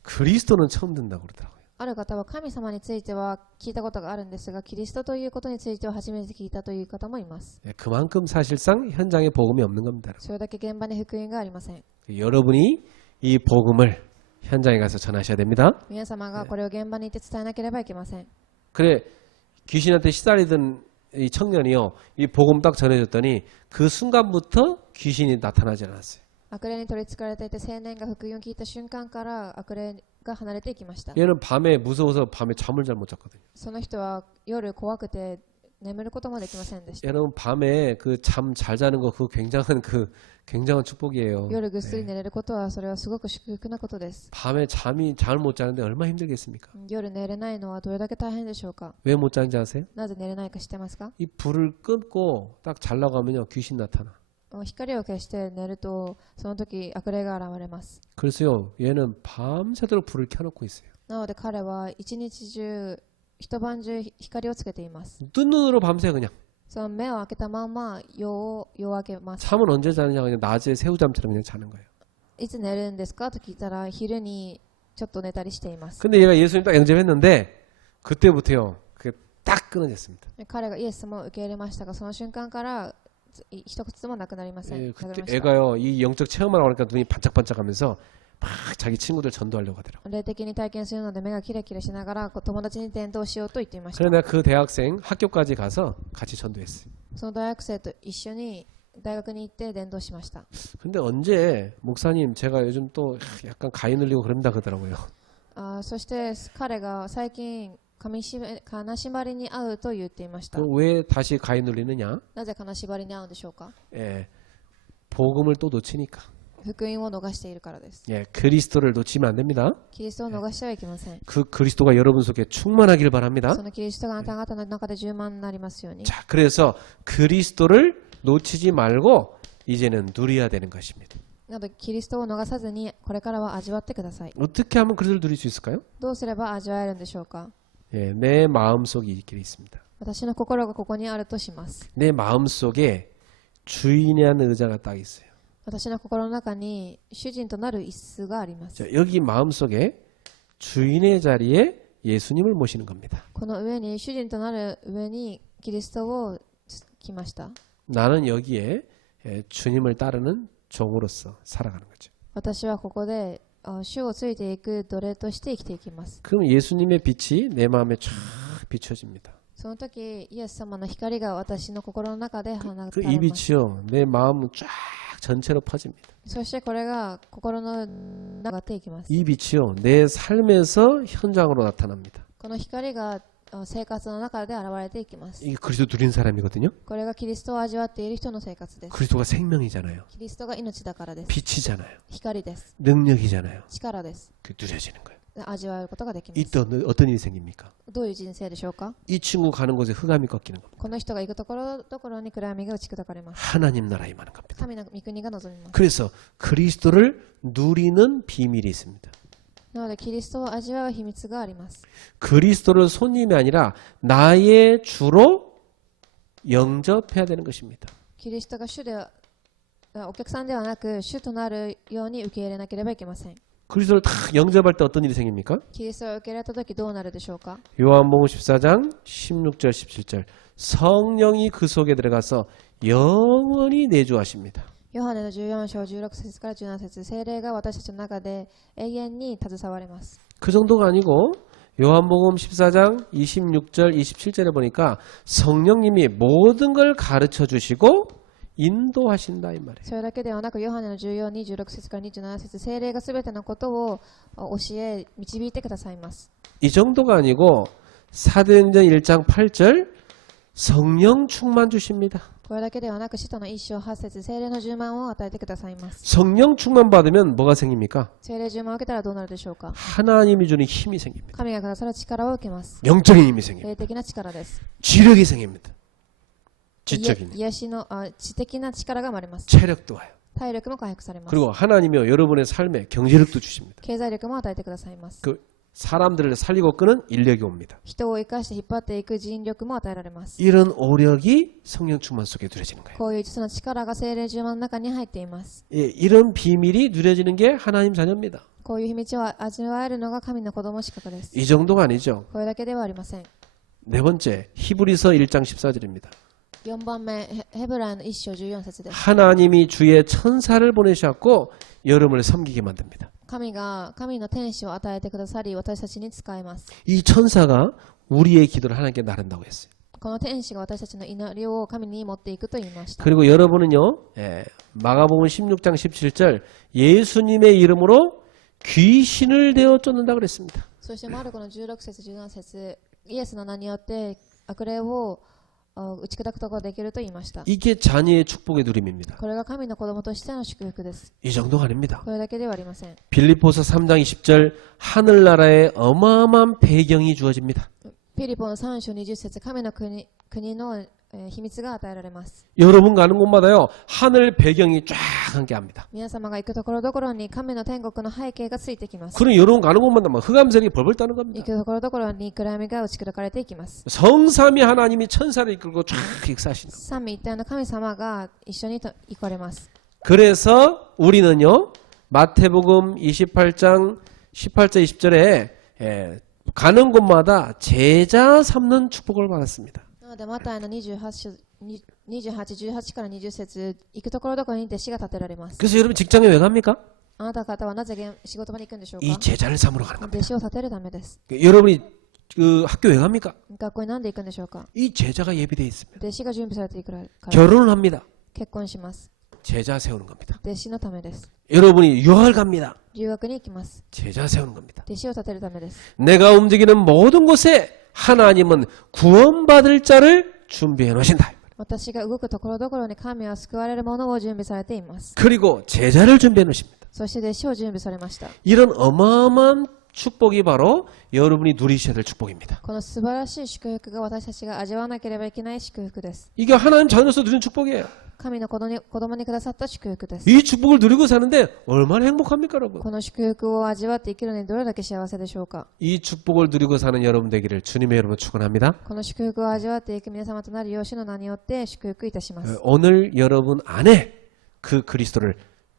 그리스도는 처음 듣는다고 그러더라고요. ある方は神様については聞いたことがあるんですが、キリストということについては初めて聞いたという方もいます。 그만큼 사실상 현장에 복음이 없는 겁니다. それだけ現場に福音がありません。 여러분이 이 복음을 현장에 가서 전하셔야 됩니다. 皆様がこれを現場にいて伝えなければいけません。 그래 귀신한테 시달리던 이 청년이요. 이 복음 딱 전해줬더니 그 순간부터 귀신이 나타나지 않았어요. 悪霊に取り憑かれていて、青年が福音を聞いた瞬間から悪霊が離れていきました。 얘는 밤에 무서워서 밤에 잠을 잘 못 잤거든요. その人は夜怖くて眠ることもできませんでした。 여러분 밤에 그 잠 잘 자는 거 그 굉장한 축복이에요. 夜ぐっすり寝れることは、それはすごく祝福なことです。 밤에 잠을 못 자는데 얼마나 힘들겠습니까? 夜寝れないのはどれだけ大変でしょうか。 왜 못 자는지 아세요? なぜ寝れないか知ってますか。 이 불을 끊고 딱 자려고 하면요 귀신 나타나. 光を消して寝ると、その時悪霊が現れます。 그래서요 얘는 밤새도록 불을 켜놓고 있어요. なので彼は一日中、一晩中光をつけています。 뜬 눈으로 밤새 그냥. その目を開けたまま夜を明けます。 잠은 언제 자느냐 그냥 낮에 새우잠처럼 그냥 자는 거예요. いつ寝るんですかと聞いたら、昼にちょっと寝たりしています。 근데 얘가 예수님 딱 영접했는데 그때부터요 그게 딱 끊어졌습니다. 彼がイエス様を受け入れましたが、その瞬間から一つもなくなりません。 예, なくな 그때 りました。 애가요 이 영적 체험을 하니까 눈이 반짝반짝하면서 막 자기 친구들 전도하려고 하더라고. 霊的に体験するので目がキラキラしながら友達に伝道しようと言っていました。 그래 내가 그 대학생 학교까지 가서 같이 전도했어요. その大学生と一緒に大学に行って伝道しました。 근데 언제 목사님 제가 요즘 또 약간 가위 눌리고 그럽니다 그러더라고요. そして彼が最近金縛りに遭うと言っていました。 왜 다시 가위 눌리느냐? なぜ金縛りに遭うんでしょうか。 예, 복음을 또 놓치니까. 福音を逃しているからです。 예, 그리스도를 놓치면 안 됩니다. キリストを逃してはいけません。 그 그리스도가 여러분 속에 충만하길 바랍니다. そのキリストがあなた方の中で充満になりますように。 자, 그래서 그리스도를 놓치지 말고 이제는 누려야 되는 것입니다. なのでキリストを逃さずにこれからは味わってください。 어떻게 하면 그리스도를 누릴 수 있을까요? どうすれば味わえるんでしょうか。 예, 내 마음속에 있기를 있습니다. 私の心がここにあるとします。 내 마음속에 주인이라는 의자가 딱 있어요. 私の心の中に主人となる椅子があります。 자, 여기 마음속에 주인의 자리에 예수님을 모시는 겁니다. この上に主人となる上にキリストを来ました。 나는 여기에 주님을 따르는 종으로서 살아가는 거죠. 私はここで主をついていく奴隷として生きていきます。 그럼 예수님의 빛이 내 마음에 쫙 비춰집니다. その時イエス様の光が私の心の中で放た 그 れ 이 ます。 빛이요 내 마음 쫙 전체로 퍼집니다. そしてこれが心の中でいきます。 이 빛이요 내 삶에서 현장으로 나타납니다. この光が生活の中で現れていきます。 이게 그리스도 누린 사람이거든요. これがキリストを味わっている人の生活です。 그리스도가 생명이잖아요. キリストが命だからです。 빛이잖아요. 光です。 능력이잖아요. 力です。 그 누려지는 거예요. 味わうことができま 이때 す。 어떤 일이 생깁니까? どういう人生でしょうか。 이 친구 가는 곳에 흑암이 꺾이는 겁니다. この人が行くところどころに暗闇が打ち砕かれます。 하나님 나라에 임하는 겁니다. 神の御国が望みます。 그래서 그리스도를 누리는 비밀이 있습니다. なのでキリストを味わう秘密があります。 그리스도를 손님이 아니라 나의 주로 영접해야 되는 것입니다. キリストが主でお客さんではなく主となるように受け入れなければいけません。 그리스도를 다 영접할 때 어떤 일이 생깁니까? キリストを受け入れた時どうなるでしょうか。 요한복음 14장 16절 17절 성령이 그 속에 들어가서 영원히 내주하십니다. ヨハネの14章16節から17節、聖霊が私たちの中で永遠に携われます。 그 정도가 아니고 요한복음 14장 26절 27절에 보니까 성령님이 모든 걸 가르쳐 주시고 인도하신다 이 말이에요. それだけではなく、ヨハネの14、26節から27節、聖霊がすべてのことを教え、導いてくださいます。 이 정도가 아니고 사도행전 1장 8절 성령 충만 주십니다. これだけではなく、使徒の1章8節、聖霊の充満を与えてくださいます。 성령 충만 받으면 뭐가 생깁니까? 聖霊充満を受けたらどうなるでしょうか。 하나님이 주는 힘이 생깁니다. 神がくださる力を受けます。 영적인 힘이 생깁니다. 霊的な力です。 지력이 생깁니다. 지적인 癒しの知的な力が生まれます。 체력도 와요. 体力も回復されます。 그리고 하나님이요 여러분의 삶에 경제력도 주십니다. 経済力も与えてくださいます。 그 사람들을 살리고 끄는 인력이 옵니다. 人を生かして引っ張っていく人力も与えられます。 이런 오력이 성령 충만 속에 누려지는 거예요. こういう実の力が聖霊充満の中に入っています。 예, 이런 비밀이 누려지는 게 하나님 자녀입니다. こういう秘密を味わえるのが神の子供資格です。 이 정도가 아니죠. これだけではありません。 네 번째 히브리서 1장 14절입니다. 4番目、ヘブライの1章14節です。 하나님이 주의 천사를 보내셨고 여러분을 섬기게 만듭니다. 神の天使を与えてくださり、私たちに使えます。 이 천사가 우리의 기도를 하나님께 나른다고 했어요. この天使が私たちの祈りを神に持っていくと言いました。 그리고 여러분은요, 마가복음 16장 17절 예수님의 이름으로 귀신을 내어 쫓는다 그랬습니다. そしてマルコの16節17節、イエスの名によって悪霊を打ち砕くことができると言いました。 이게 자녀의 축복의 누림입니다. これが神の子供としての祝福です。 이 정도가 아닙니다. これだけではありません。 빌립보서 3장 20절 하늘나라의 어마어마한 배경이 주어집니다. ピリポの3章20節、神の国の秘密が与えられます。 여러분 가는 곳마다요 하늘 배경이 쫙 함께합니다. 皆様が行くところどころに神の天国の背景がついてきます。 그럼 여러분 가는 곳마다 막 흑암색이 벌벌 떠는 겁니다. 行くところどころに暗闇が打ち砕かれていきます。 성삼위 하나님이 천사를 이끌고 쫙 역사하시는 겁니다. 三位一体の神様が一緒に行かれます。 그래서 우리는요 마태복음 28장 18절 20절에 가는 곳마다 제자 삼는 축복을 받았습니다. なのでマタイの28、18から20節、行くところどころに弟子が立てられます。 그래서 여러분 직장에 왜 갑니까? あなた方はなぜ仕事場に行くんでしょうか。 이 제자를 삼으러 가는 겁니다. 弟子を立てるためです。 여러분이 그 학교 왜 갑니까? 学校に何で行くんでしょうか。 이 제자가 예비되어 있습니다. 弟子が準備されていくから。 결혼을 합니다. 結婚します。 제자 세우는 겁니다. 弟子のためです。 여러분이 유학을 갑니다. 留学に行きます。 제자 세우는 겁니다. 弟子を立てるためです。 내가 움직이는 모든 곳에 하나님은 구원받을 자를 준비해 놓으신다. 私が動くところどころに神は救われるものを準備されています。 그리고 제자를 준비해 놓으십니다. そして弟子を準備されました。 이런 어마어마한 축복이 바로 여러분이 누리셔야 될 축복입니다. この素晴らしい祝福が私たちが味わわなければいけない祝福です。 이게 하나님 자녀로서 누리는 축복이에요. 神の子供にくださった祝福です。 이 축복을 누리고 사는데 얼마나 행복합니까, 여러분? この祝福を味わって生きるのにどれだけ幸せでしょうか。 이 축복을 누리고 사는 여러분 되기를 주님의 여러분 축원합니다. この祝福を味わっていく皆様となるよう主の名によって祝福いたします。 오늘 여러분 안에 그 그리스도를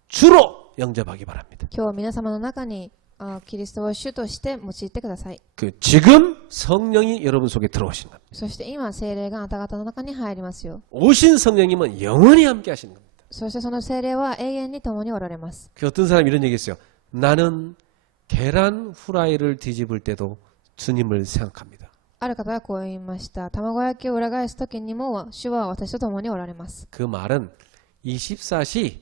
주로 영접하기 바랍니다. 今日皆様の中にキリストを主として用いてください。 지금 성령이 여러분 속에 들어오시는 겁니다. そして今聖霊があなた方の中に入りますよ。 오신 성령님은 영원히 함께 하시는 겁니다. そしてその聖霊は永遠に共におられます。 어떤 사람이 이런 얘기 했어요. 나는 계란 후라이를 뒤집을 때도 주님을 생각합니다. ある方はこう言いました。卵焼きを裏返す時にも主は私と共におられます。 그 말은 24시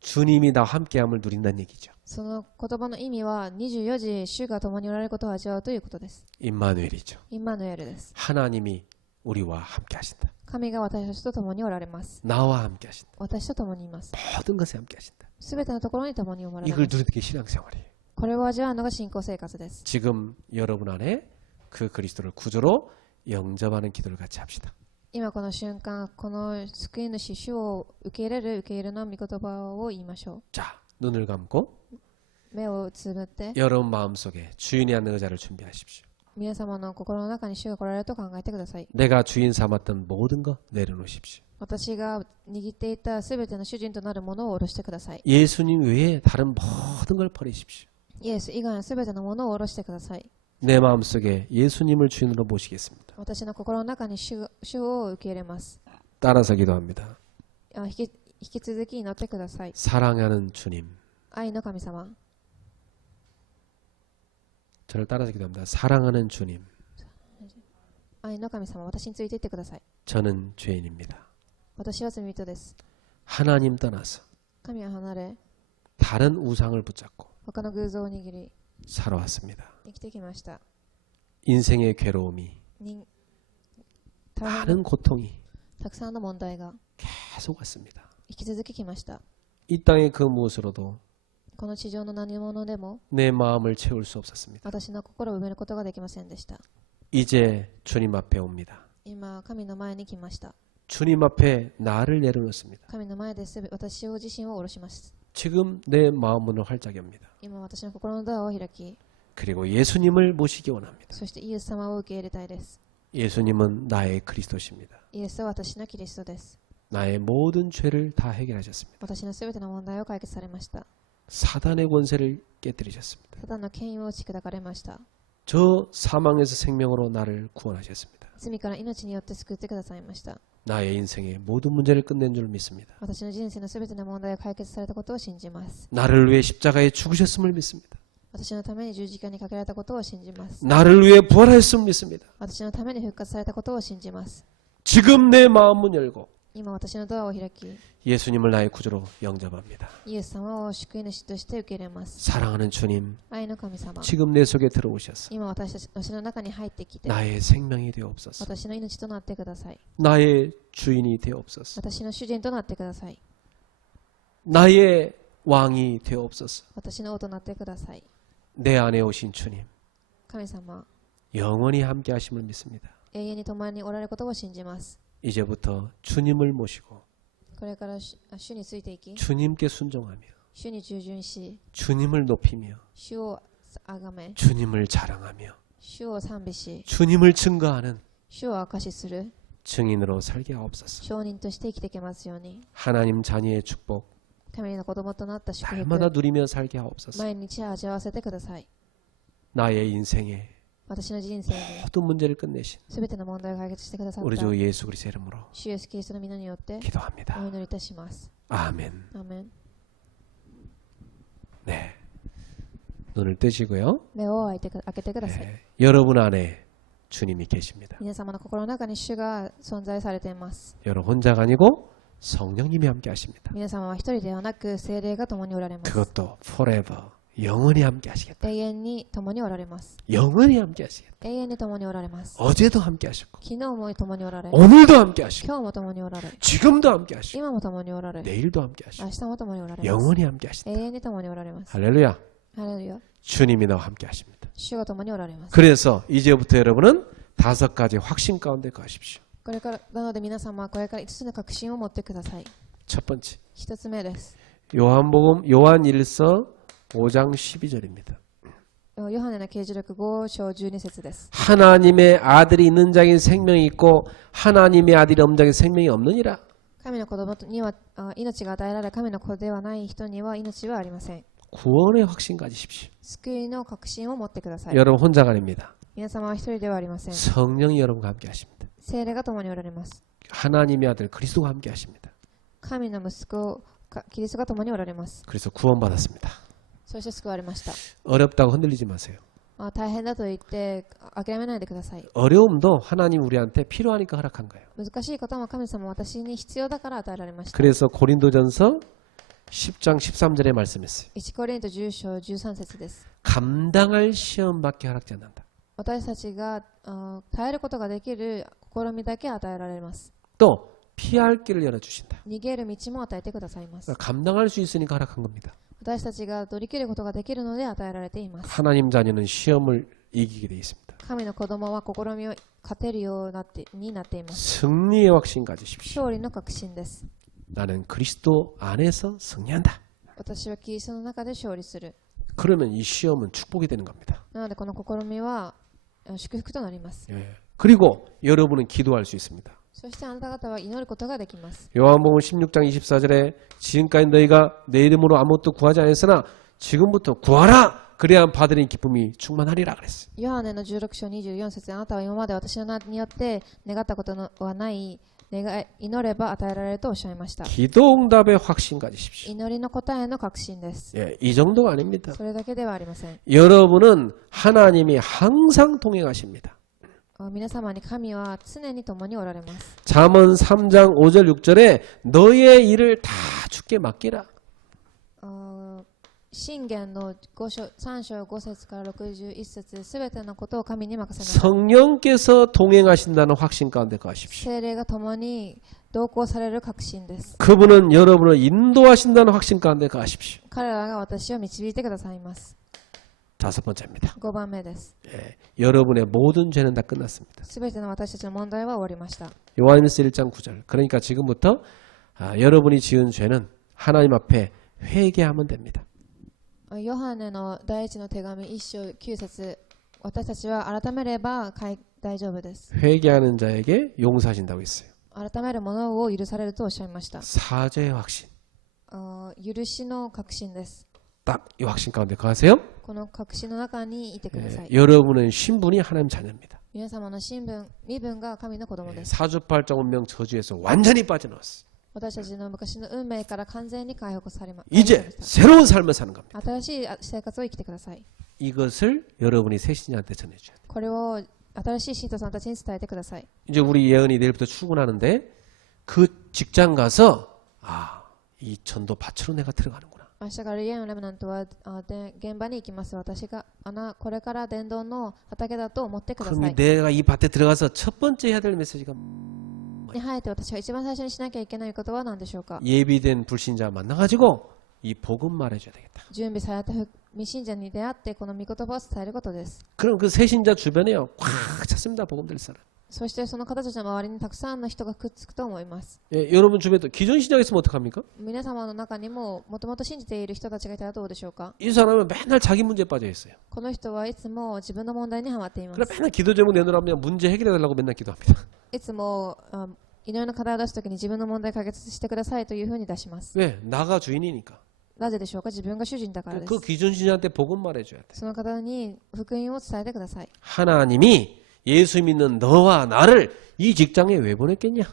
주님이 나와 함께함을 누린다는 얘기죠. その言葉の意味は24時主が共におられることを味わうということです。 임마누엘이죠. インマヌエルです。 하나님이 우리와 함께 하신다. 神が私たちと共におられます。 나와 함께 하신다. 私と共にいます。 모든 것에 함께 하신다. すべてのところに共におられ 이걸 ます。 누리는 게 신앙생활이에요. これを味わうのが信仰生活です。 지금 여러분 안에 그 그리스도를 구주로 영접하는 기도를 같이 합시다. 今この瞬間、この救い主主を受け入れるの御言葉を言いましょ 자, 눈을 감고 う。目をつぶって、 여러분 마음속에 주인이 앉는 의자를 준비하십시오. 皆様の心の中に主が来られると考えてください。 내가 주인 삼았던 모든 거 내려놓으십시오. 私が握っていたすべての主人となるものを下ろしてください。 예수님 외에 다른 모든 걸 버리십시오. イエス以外のすべてのものを下ろしてください。 내 마음속에 예수님을 주인으로 모시겠습니다. 私の心の中に主を受け入れます。 따라서 기도합니다. 引き続き祈ってください。 사랑하는 주님. 愛の神様。 저를 따라서 기도합니다. 사랑하는 주님. 愛の神様、私についていってください。 저는 죄인입니다. 私は罪人です。 하나님 떠나서 神は離れ、 다른 우상을 붙잡고 他の偶像を握り、 살아왔습니다. 生きてきました。 인생의 괴로움이 大変 많은 고통이 たくさんの問題が 계속 왔습니다. 生き続けきました。 이 땅의 그 무엇으로도 この地上の何者でも 내 마음을 채울 수 없었습니다. 私の心を埋めることができませんでした。 이제 주님 앞에 옵니다. 今、神の前に来ました。 주님 앞에 나를 내려놓습니다. 神の前で私を自身を下ろします。 지금 내 마음 문을 활짝 엽니다. 今、私の心のドアを開き、 그리고 예수님을 모시기 원합니다. そしてイエス様を受け入れたいです。 예수님은 나의 그리스도십니다. イエスは私のキリストです。 나의 모든 죄를 다 해결하셨습니다. 私のすべての問題を解決されました。 사단의 권세를 깨뜨리셨습니다. サタンの権威を打ち砕かれました。 저 사망에서 생명으로 나를 구원하셨습니다. 罪から命によって救ってくださいました。 나의 인생의 모든 문제를 끝낸 줄 믿습니다. 私の人生のすべての問題を解決されたことを信じます。 나를 위해 십자가에 죽으셨음을 믿습니다. 私のために十字架にかけられたことを信じます。 나를 위해 부활하셨음을 믿습니다. 私のために復活されたことを信じます。 지금 내 마음 문 열고 今私のドアを開き、 예수님을 나의 구주로 영접합니다. イエス様を救い主として受け入れます。 사랑하는 주님, 愛の神様、 지금 내 속에 들어오셔서 今私の中に入ってきて、 나의 생명이 되옵소서. 私の命となってください。 나의 주인이 되옵소서. 私の主人となってください。 나의 왕이 되옵소서. 私の王となってください。 내 안에 오신 주님, 神様、 영원히 함께 하심을 믿습니다. 永遠に共におられることを信じます。 이제부터 주님을 모시고 これから主についていき、 주님께 순종하며 主に従順し、 주님을 높이며 主を崇め、 주님을 자랑하며 主を賛美し、 주님을 증거하는 主を証しする 증인으로 살게 하옵소서. 証人として生きていけますように、 하나님 자녀의 축복 神の子供となった祝 날마다 福、 누리며 살게 하옵소서. 毎日味わわせてください。 나의 인생의 私の人生に 모든 문제를 끝내신 すべての問題を解決してくださっ 우리 た 주 예수 그리스도의 이름으로 主イエスキリストの皆によって 기도합니다. お祈りいたします。 아멘. アーメン。 네. 눈을 뜨시고요. 目を開けてください。 네. 여러분 안에 주님이 계십니다. 皆様の心の中に主が存在されています。 여러분 혼자가 아니고 성령님이 함께 하십니다. 皆様は一人ではなく聖霊が共におられます。 그것도 forever 영원히 함께 하시겠다. 永遠に共におられます。 영원히 함께 하시겠다. 永遠に共におられます。 어제도 함께 하셨고 昨日も共におられ、 오늘도 함께 하시고 今日も共におられ、 지금도 함께 하시고 今も共におられ、 내일도 함께 하시고 明日も共におられます。 영원히 함께 하신다. 永遠に共におられます。 할렐루야. ハレルヤ。 주님이 너와 함께 하십니다. 主が共におられます。 그래서 이제부터 여러분은 5가지 확신 가운데 가십시오. これからなので皆様はこれから5つの確信を持ってください。 첫 번째 1つ目です。 요한 1서 5장 12절입니다. ヨハネの啓示録5章12節です。 하나님의 아들이 있는 자에게 생명이 있고 하나님의 아들이 없는 자에게 생명이 없느니라. 神の子供には命が与えられ、神の子ではない人には命はありません。 구원의 확신 가지십시오. 救いの確信を持ってください。 여러분 혼자가 아닙니다. 皆様は一人ではありません。 성령이 여러분과 함께 하십니다. 聖霊が共におられます。 하나님의 아들 그리스도가 함께 하십니다. 神の息子、キリストが共におられます。 그래서 구원받았습니다. そして救われました。 어렵다고 흔들리지 마세요. 大変だと言って諦めないでください。 어려움도 하나님 우리한테 필요하니까 허락한 거예요. 難しいことも神様は私に必要だから与えられました。 그래서 고린도전서 10장 13절에 말씀했어요. 1コリント10章13節です。 감당할 시험밖에 허락지 않는다. 私たちが耐えることができる試みだけ与えられます。 또 피할 길을 열어주신다. 逃げる道も与えてくださいます。 감당할 수 있으니까 허락한 겁니다. 私たちが取り切ることができるので与えられています。 하나님 자녀는 시험을 이기게 되어 있습니다. 神の子供は試みを勝てるようになっています。 승리의 확신 가지십시오. 勝利の確信です。 나는 그리스도 안에서 승리한다. 私はキリストの中で勝利する。 그러면 이 시험은 축복이 되는 겁니다. なのでこの試みは祝福となります。 예. 그리고 여러분은 기도할 수 있습니다. そしてあなた方は祈ることができます。 요한복음 16장 24절에 지금까지 너희가 내 이름으로 아무것도 구하지 않았으나 지금부터 구하라. 그래야 받으는 기쁨이 충만하리라 그랬어요. ヨハネの16章24節であなたは今まで私の名によって願ったことはない祈れば与えられるとおっしゃいました。 기도응답의 확신 가지십시오. 祈りの答えの確信です。 예, 이 정도가 아닙니다. それだけではありません。 여러분은 하나님이 항상 동행하십니다. 皆様に神は常に共におられます。 잠언 3장 5절 6절에 너의 일을 다 주께 맡기라. 箴言の3章5節から61節すべてのことを神に任せなさい。 성령께서 동행하신다는 확신 가운데 가십시오. 聖霊が共に同行される確信です。 그분은 여러분을 인도하신다는 확신 가운데 가십시오. 彼らが私を導いてくださいます。 5번째입니다. 5番目です。 예, 여러분의 모든 죄는 다 끝났습니다. すべての私たちの問題は終わりました。 요한일서 1장 9절. 그러니까 지금부터 여러분이 지은 죄는 하나님 앞에 회개하면 됩니다. ヨハネの第一の手紙1章9節私たちは改めれば大丈夫です。 회개하는 자에게 용서하신다고 했어요. 改める者を許されるとおっしゃいました。 사죄의 확신. 許しの確信です。 딱 이 확신 가운데 가세요. この確信の中にいてください。 여러분은 신분이 하나님 자녀입니다. 皆様の身分が神の子供です。 사주팔자 운명 저주에서 완전히 빠져나왔어. 私たちの昔の運命から完全に解放されま 이제 새로운 삶을 사는 겁니다. 新しい生活を生きてください。 이것을 여러분이 새신자한테 전해줘야 돼요. これを新しい信徒さんたちに伝えてください。 이제 우리 예은이 내일부터 출근하는데 그 직장 가서 이 전도 밭으로 내가 들어가는구나. 明日からイエンのレムナントは現場に行きます。私がこれから伝道の畑だと思ってくださ 그럼 い。 내가 이 밭에 들어가서 첫 번째 해야 될 메시지가 に生えて私が一番最初にしなきゃいけないことは何でしょうか。 예비된 불신자 만나가지고 이 복음 말해줘야 되겠다. 準備された未信者に出会ってこの御言葉を伝えることです。 그럼 그 새신자 주변에요 꽉 찼습니다. 복음 들 사람. そしてその方たちの周りにたくさんの人がくっつくと思います。 예, 여러분 주변에도 기존 신자가 있으면 어떡합니까? 皆様の中にももともと信じている人たちがいたらどうでしょうか。 이 사람은 맨날 자기 문제에 빠져 있어요. この人はいつも自分の問題にはまっていま 그래 す。 맨날 기도 제목 내놓으면 문제 해결해 달라고 맨날 기도합니다. いつも祈りの課題を出すときに自分の問題解決してくださいというふうに出します。 왜? 나가 주인이니까. なぜでしょうか。自分が主人だからで 그 す。 기존 신자한테 복음 말해줘야 돼. その方に福音を伝えてください。 하나님이 예수 믿는 너와 나를 이 직장에 왜 보냈겠냐?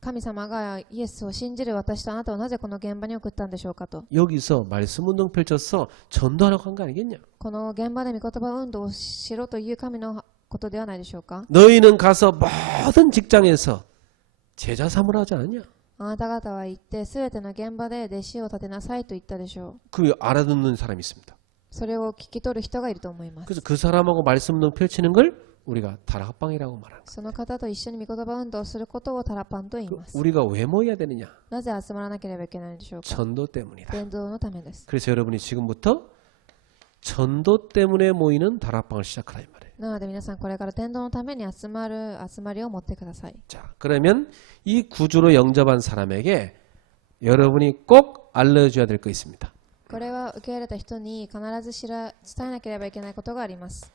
神様がイエスを信じる私とあなたをなぜこの現場に送ったんでしょうかと。 여기서 말씀 운동 펼쳐서 전도하라고 한 거 아니겠냐? この現場で御言葉運動をしろという神のことではないでしょうか。 너희는 가서 모든 직장에서 제자 삼으라 하지 않았냐? あなた方は行ってすべての現場で弟子を立てなさいと言ったでしょう。 그 알아듣는 사람이 있습니다. それを聞き取る人がいると思います。 그래서 그 사람하고 말씀 운동 펼치는 걸 우리가 다락방이라고 말하는 거예요. その方と一緒に御言葉運動をすることをタラパンと言います。 우리가 왜 모여야 되느냐? なぜ集まらなければいけないでしょうか。 전도 때문이다. 伝道のためです。 그래서 여러분이 지금부터 전도 때문에 모이는 다락방을 시작하라 이 말이에요. なので皆さんこれから伝道のために集まる集まりを持ってください。 자, 그러면 이 구주로 영접한 사람에게 여러분이 꼭 알려줘야 될 거 있습니다. これは受け入れた人に必ず伝えなければいけないことがあります。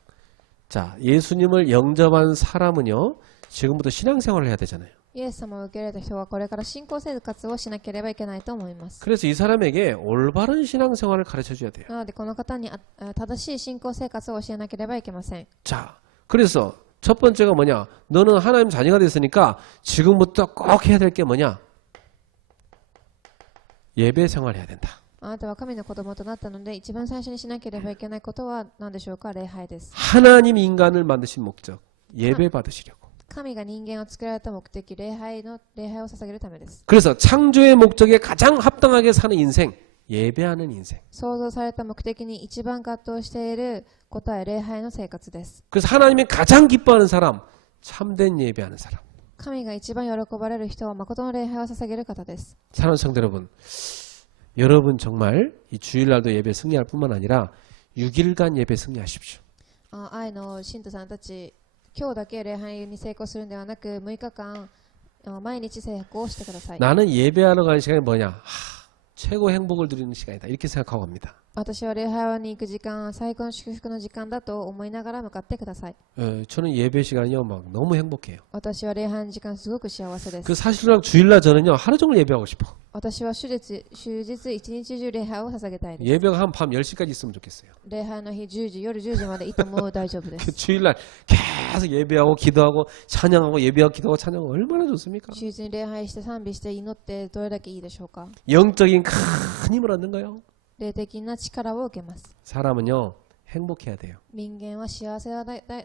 자, 예수님을 영접한 사람은요, 지금부터 신앙생활을 해야 되잖아요. イエス様を受け入れた人はこれから信仰生活をしなければいけないと思います。 그래서 이 사람에게 올바른 신앙생활을 가르쳐 줘야 돼요. なのでこの方に正しい信仰生活を教えなければいけません。 자, 그래서 첫 번째가 뭐냐? 너는 하나님 자녀가 됐으니까 지금부터 꼭 해야 될 게 뭐냐? 예배 생활 해야 된다. あなたは神の子供となったので一番最初にしなければいけないことは何でしょうか。礼拝です。 하나님 인간을 만드신 목적, 예배 받으시려고. 神が人間を作られた目的、礼拝を捧げるためです。 그래서 창조의 목적에 가장 합당하게 사는 인생, 예배하는 인생. 創造された目的に一番葛藤している答え、礼拝の生活です。 그래서 하나님이 가장 기뻐하는 사람, 참된 예배하는 사람. 神が一番喜ばれる人は誠の礼拝を捧げる方です。 사랑하는 성도 여러분, 여러분 정말 이 주일날도 예배 승리할 뿐만 아니라 6일간 예배 승리하십시오. 愛の信徒さんたち、今日だけ礼拝に成功するんではなく、6日間、毎日制約をしてください。 나는 예배하러 가는 시간이 뭐냐? 최고 행복을 누리는 시간이다. 이렇게 생각하고 갑니다. 私は礼拝に行く時間、最高の祝福の時間だと思いながら向かってください。 저는 예배 시간이요, 막 너무 행복해요. 私は礼拝の時間すごく幸せです。 그 사실상 주일날 저는요, 하루 종일 예배하고 싶어. 私は終日一日中礼拝を捧げたいです。 예배가 한 밤 10시까지 있으면 좋겠어요. 礼拝の日10時、夜10時までいても大丈夫で 그 す。 주일날 계속 예배하고 기도하고 찬양하고 예배하고 기도하고 찬양하고 얼마나 좋습니까? 週日に礼拝して賛美して祈ってどれだけいいでしょうか。 영적인 큰 힘을 얻는 거예요. 霊的な力を受けます。 사람은요, 행복해야 돼요. 人間は幸せ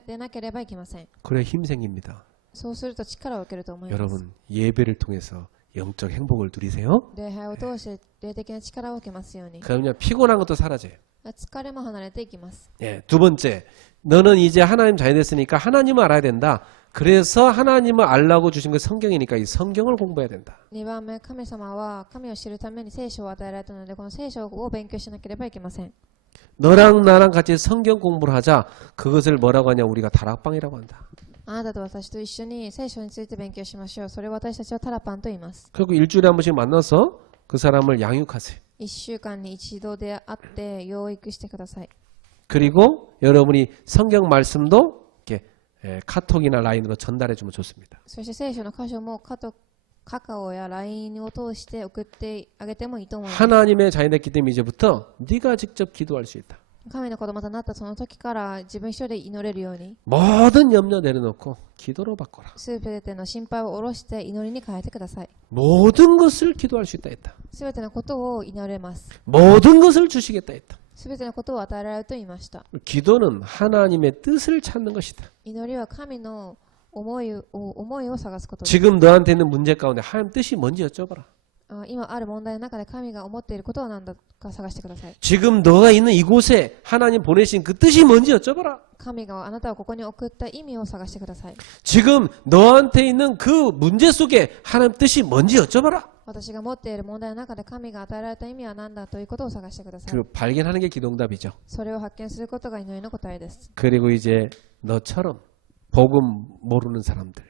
でなければいけません。 그래야 힘 생깁니다. そうすると力を受けると思います。 여러분, 예배를 통해서 영적 행복을 누리세요. 礼拝を通して霊的な力を受けますように。 그러면 피곤한 것도 사라져요. 疲れも離れていきます。 예, 두 번째, 너는 이제 하나님 자녀 됐으니까 하나님을 알아야 된다. 그래서 하나님을 알라고 주신 게 성경이니까 이 성경을 공부해야 된다. 2番目、神様は神を知るために聖書を与えられたので、この聖書を勉強しなければいけません。 너랑 나랑 같이 성경 공부를 하자. 그것을 뭐라고 하냐? 우리가 다락방이라고 한다. あなたと私と一緒に聖書について勉強しましょう。それを私たちはタラパンと言います。 그리고 일주일에 한 번씩 만나서 그 사람을 양육하세요. 1週間に一度で会って養育してください。 그리고 여러분이 성경 말씀도 이렇게 카톡이나 라인으로 전달해 주면 좋습니다. そして聖書の箇所もカカオや LINE を通して送ってあげてもいいと思います。 하나님의 자녀 됐기 때문에 이제부터 네가 직접 기도할 수 있다. 神の子供となったその時から自分一人で祈れるように、 모든 염려 내려놓고 기도로 바꿔라. すべての心配を下ろして祈りに変えてください。 모든 것을 기도할 수 있다 했다. すべてのことを祈れます。 모든 것을 주시겠다 했다. すべてのことを与えられると言いました。 기도는 하나님의 뜻을 찾는 것이다. 祈りは神の思いを探すことです。 지금 너한테 있는 문제 가운데 하나님 뜻이 뭔지 여쭤봐라. 今ある問題の中で神が思っていることは何だか探してください。 지금 너가 있는 이곳에 하나님 보내신 그 뜻이 뭔지 여쭤봐라. 神があなたをここに送った意味を探してください。 지금 너한테 있는 그 문제 속에 하나님 뜻이 뭔지 여쭤봐라. 私が持っている問題の中で神が与えられた意味は何だということを探してください。 그 발견하는 게 기도응답이죠. それを発見することが祈りの答えです。 그리고 이제 너처럼 복음 모르는 사람들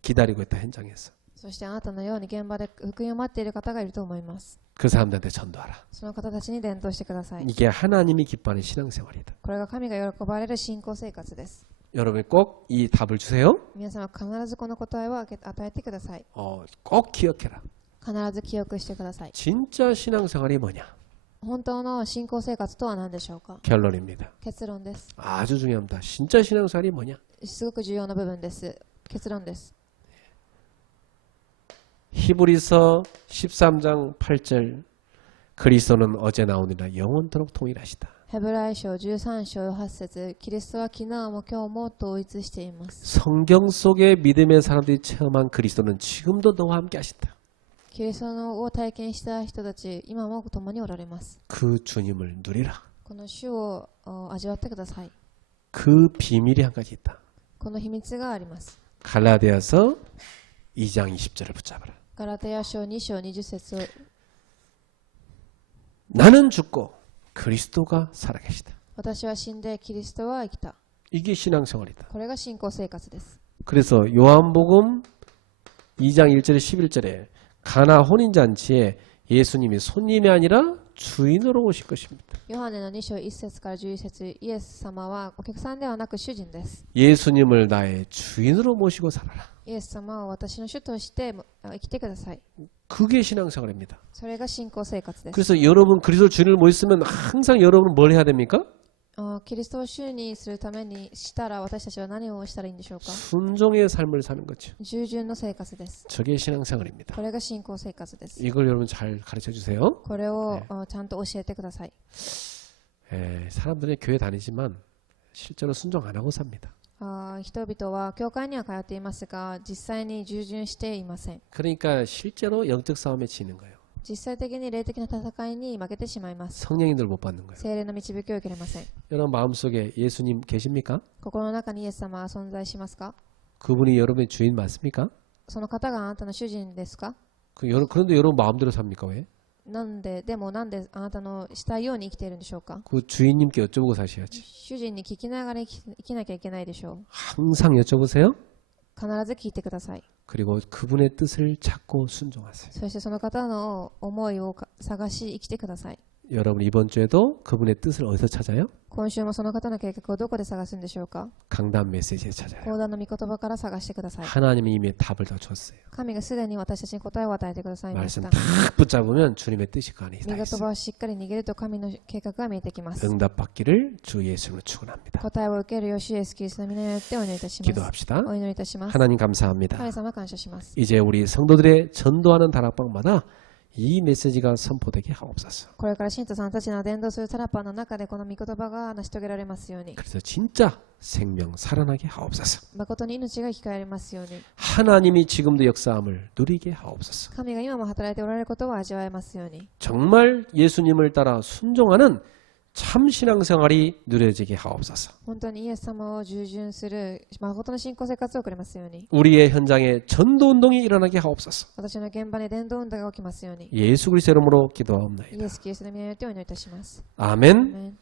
기다리고 있다 현장에서 そしてあなたのように現場で福音を待っている方がいると思います。 그 사람들한테 전도하라. その方たちに伝道してください。 이게 하나님이 기뻐하는 신앙생활이다. これが神が喜ばれる信仰生活です。 여러분이 꼭 이 답을 주세요. 皆様必ずこの答えを与えてください。 꼭 기억해라. 必ず記憶してください。 진짜 신앙생활이 뭐냐? 本当の信仰生活とは何でしょうか。 결론입니다. 結論です。 아주 중요합니다. 진짜 신앙생활이 뭐냐? すごく重要な部分です。結論です。 히브리서 13장 8절 그리스도는 어제 나오니라 영원토록 동일하시다. ヘブライ書13章8節、キリストは昨日も今日も統一しています。 성경 속에 믿음의 사람들이 체험한 그리스도는 지금도 너와 함께 하신다. キリストを体験した人たち、今も共におられます。 그 주님을 누리라. この主を味わってください。 그 비밀이 한 가지 있다. この秘密があります。 갈라디아서 2장 20절을 붙잡아라. ガラテヤ書2章20節を 나는 죽고 그리스도가 살아계시다. 私は死んでキリストは生きた。 이게 신앙생활이다. これが信仰生活です。 그래서 요한복음 2장 1절에 11절에 가나 혼인잔치에 예수님이 손님이 아니라 주인으로 오실 것입니다. ヨハネの2章1節から11節、イエス様はお客さんではなく主人です。 예수님을 나의 주인으로 모시고 살아라. イエス様は私の主として生きてください。 그게 신앙생활입니다. それが信仰生活です。 그래서 여러분 그리스도 주인을 모셨으면 항상 여러분은 뭘 해야 됩니까? キリストを主にするためにしたら私たちは何をしたらいいんでしょうか。 순종의 삶을 사는 거죠. 従順の生活です。 저게 신앙생활입니다. これが信仰生活です。 이걸 여러분 잘 가르쳐 주세요. これをちゃんと教えてください。 사람들이 교회 다니지만 실제로 순종 안 하고 삽니다. 人々は教会には通っていますが実際に従順していません。 그러니까 실제로 영적 싸움에 지는 거예요. 実際的に霊的な戦いに負けてしまいます。 성령님들 못 받는 거예요. 聖霊の導きを受けれません。 여러분 마음속에 예수님 계십니까? 心の中にイエス様は存在しますか？ 그분이 여러분의 주인 맞습니까? その方があなたの主人ですか？ 그런데 여러분 마음대로 삽니까? 왜? なんであなたのしたいように生きているんでしょうか？ 그 주인님께 여쭤보고 사셔야지. 主人に聞きながら生きなきゃいけないでしょう。 항상 여쭤보세요. 必ず聞いてください。 그리고 그분의 뜻을 찾고 순종하세요. そしてその方の思いを探し生きてください。 여러분 이번 주에도 그분의 뜻을 어디서 찾아요? 今週もその方の計画をどこで探すんでしょうか？ 강단 메시지에 찾아요. 講談の御言葉から探してください。 하나님이 이미 답을 다 줬어요. 神がすでに私たちに答えを与えてくださいまし 말씀 た。 딱 붙잡으면 주님의 뜻이 그 안에 御 다 言 있어요. 葉をしっかり握ると神の計画が見えてきます。 응답받기를 주 예수로 축원합니다. 答えを受けるよ主イエスキリストの皆によってお祈りいたします。 기도합시다. お祈りいたします。 하나님 감사합니다. 神様感謝します。 이제 우리 성도들의 전도하는 다락방마다 이 메시지가 선포되게 하옵소서. これから信徒さんたちの伝道するタラパンの中でこの御言葉が成し遂げられますように、 그래서 진짜 생명 살아나게 하옵소서. 誠に命が生き返りますように、 하나님이 지금도 역사함을 누리게 하옵소서. 神が今も働いておられることを味わえますように、 정말 예수님을 따라 순종하는 참 신앙생활이 누려지게 하옵소서. 本当にイエス様を従順する誠の信仰生活を送れますように、 우리의 현장에 전도운동이 일어나게 하옵소서. 私の現場に伝道運動が起きますように、 예수 그리스도 이름으로 イ 기도하옵나이다. エスキリストの皆によってお祈りいたします。 아멘. アーメン。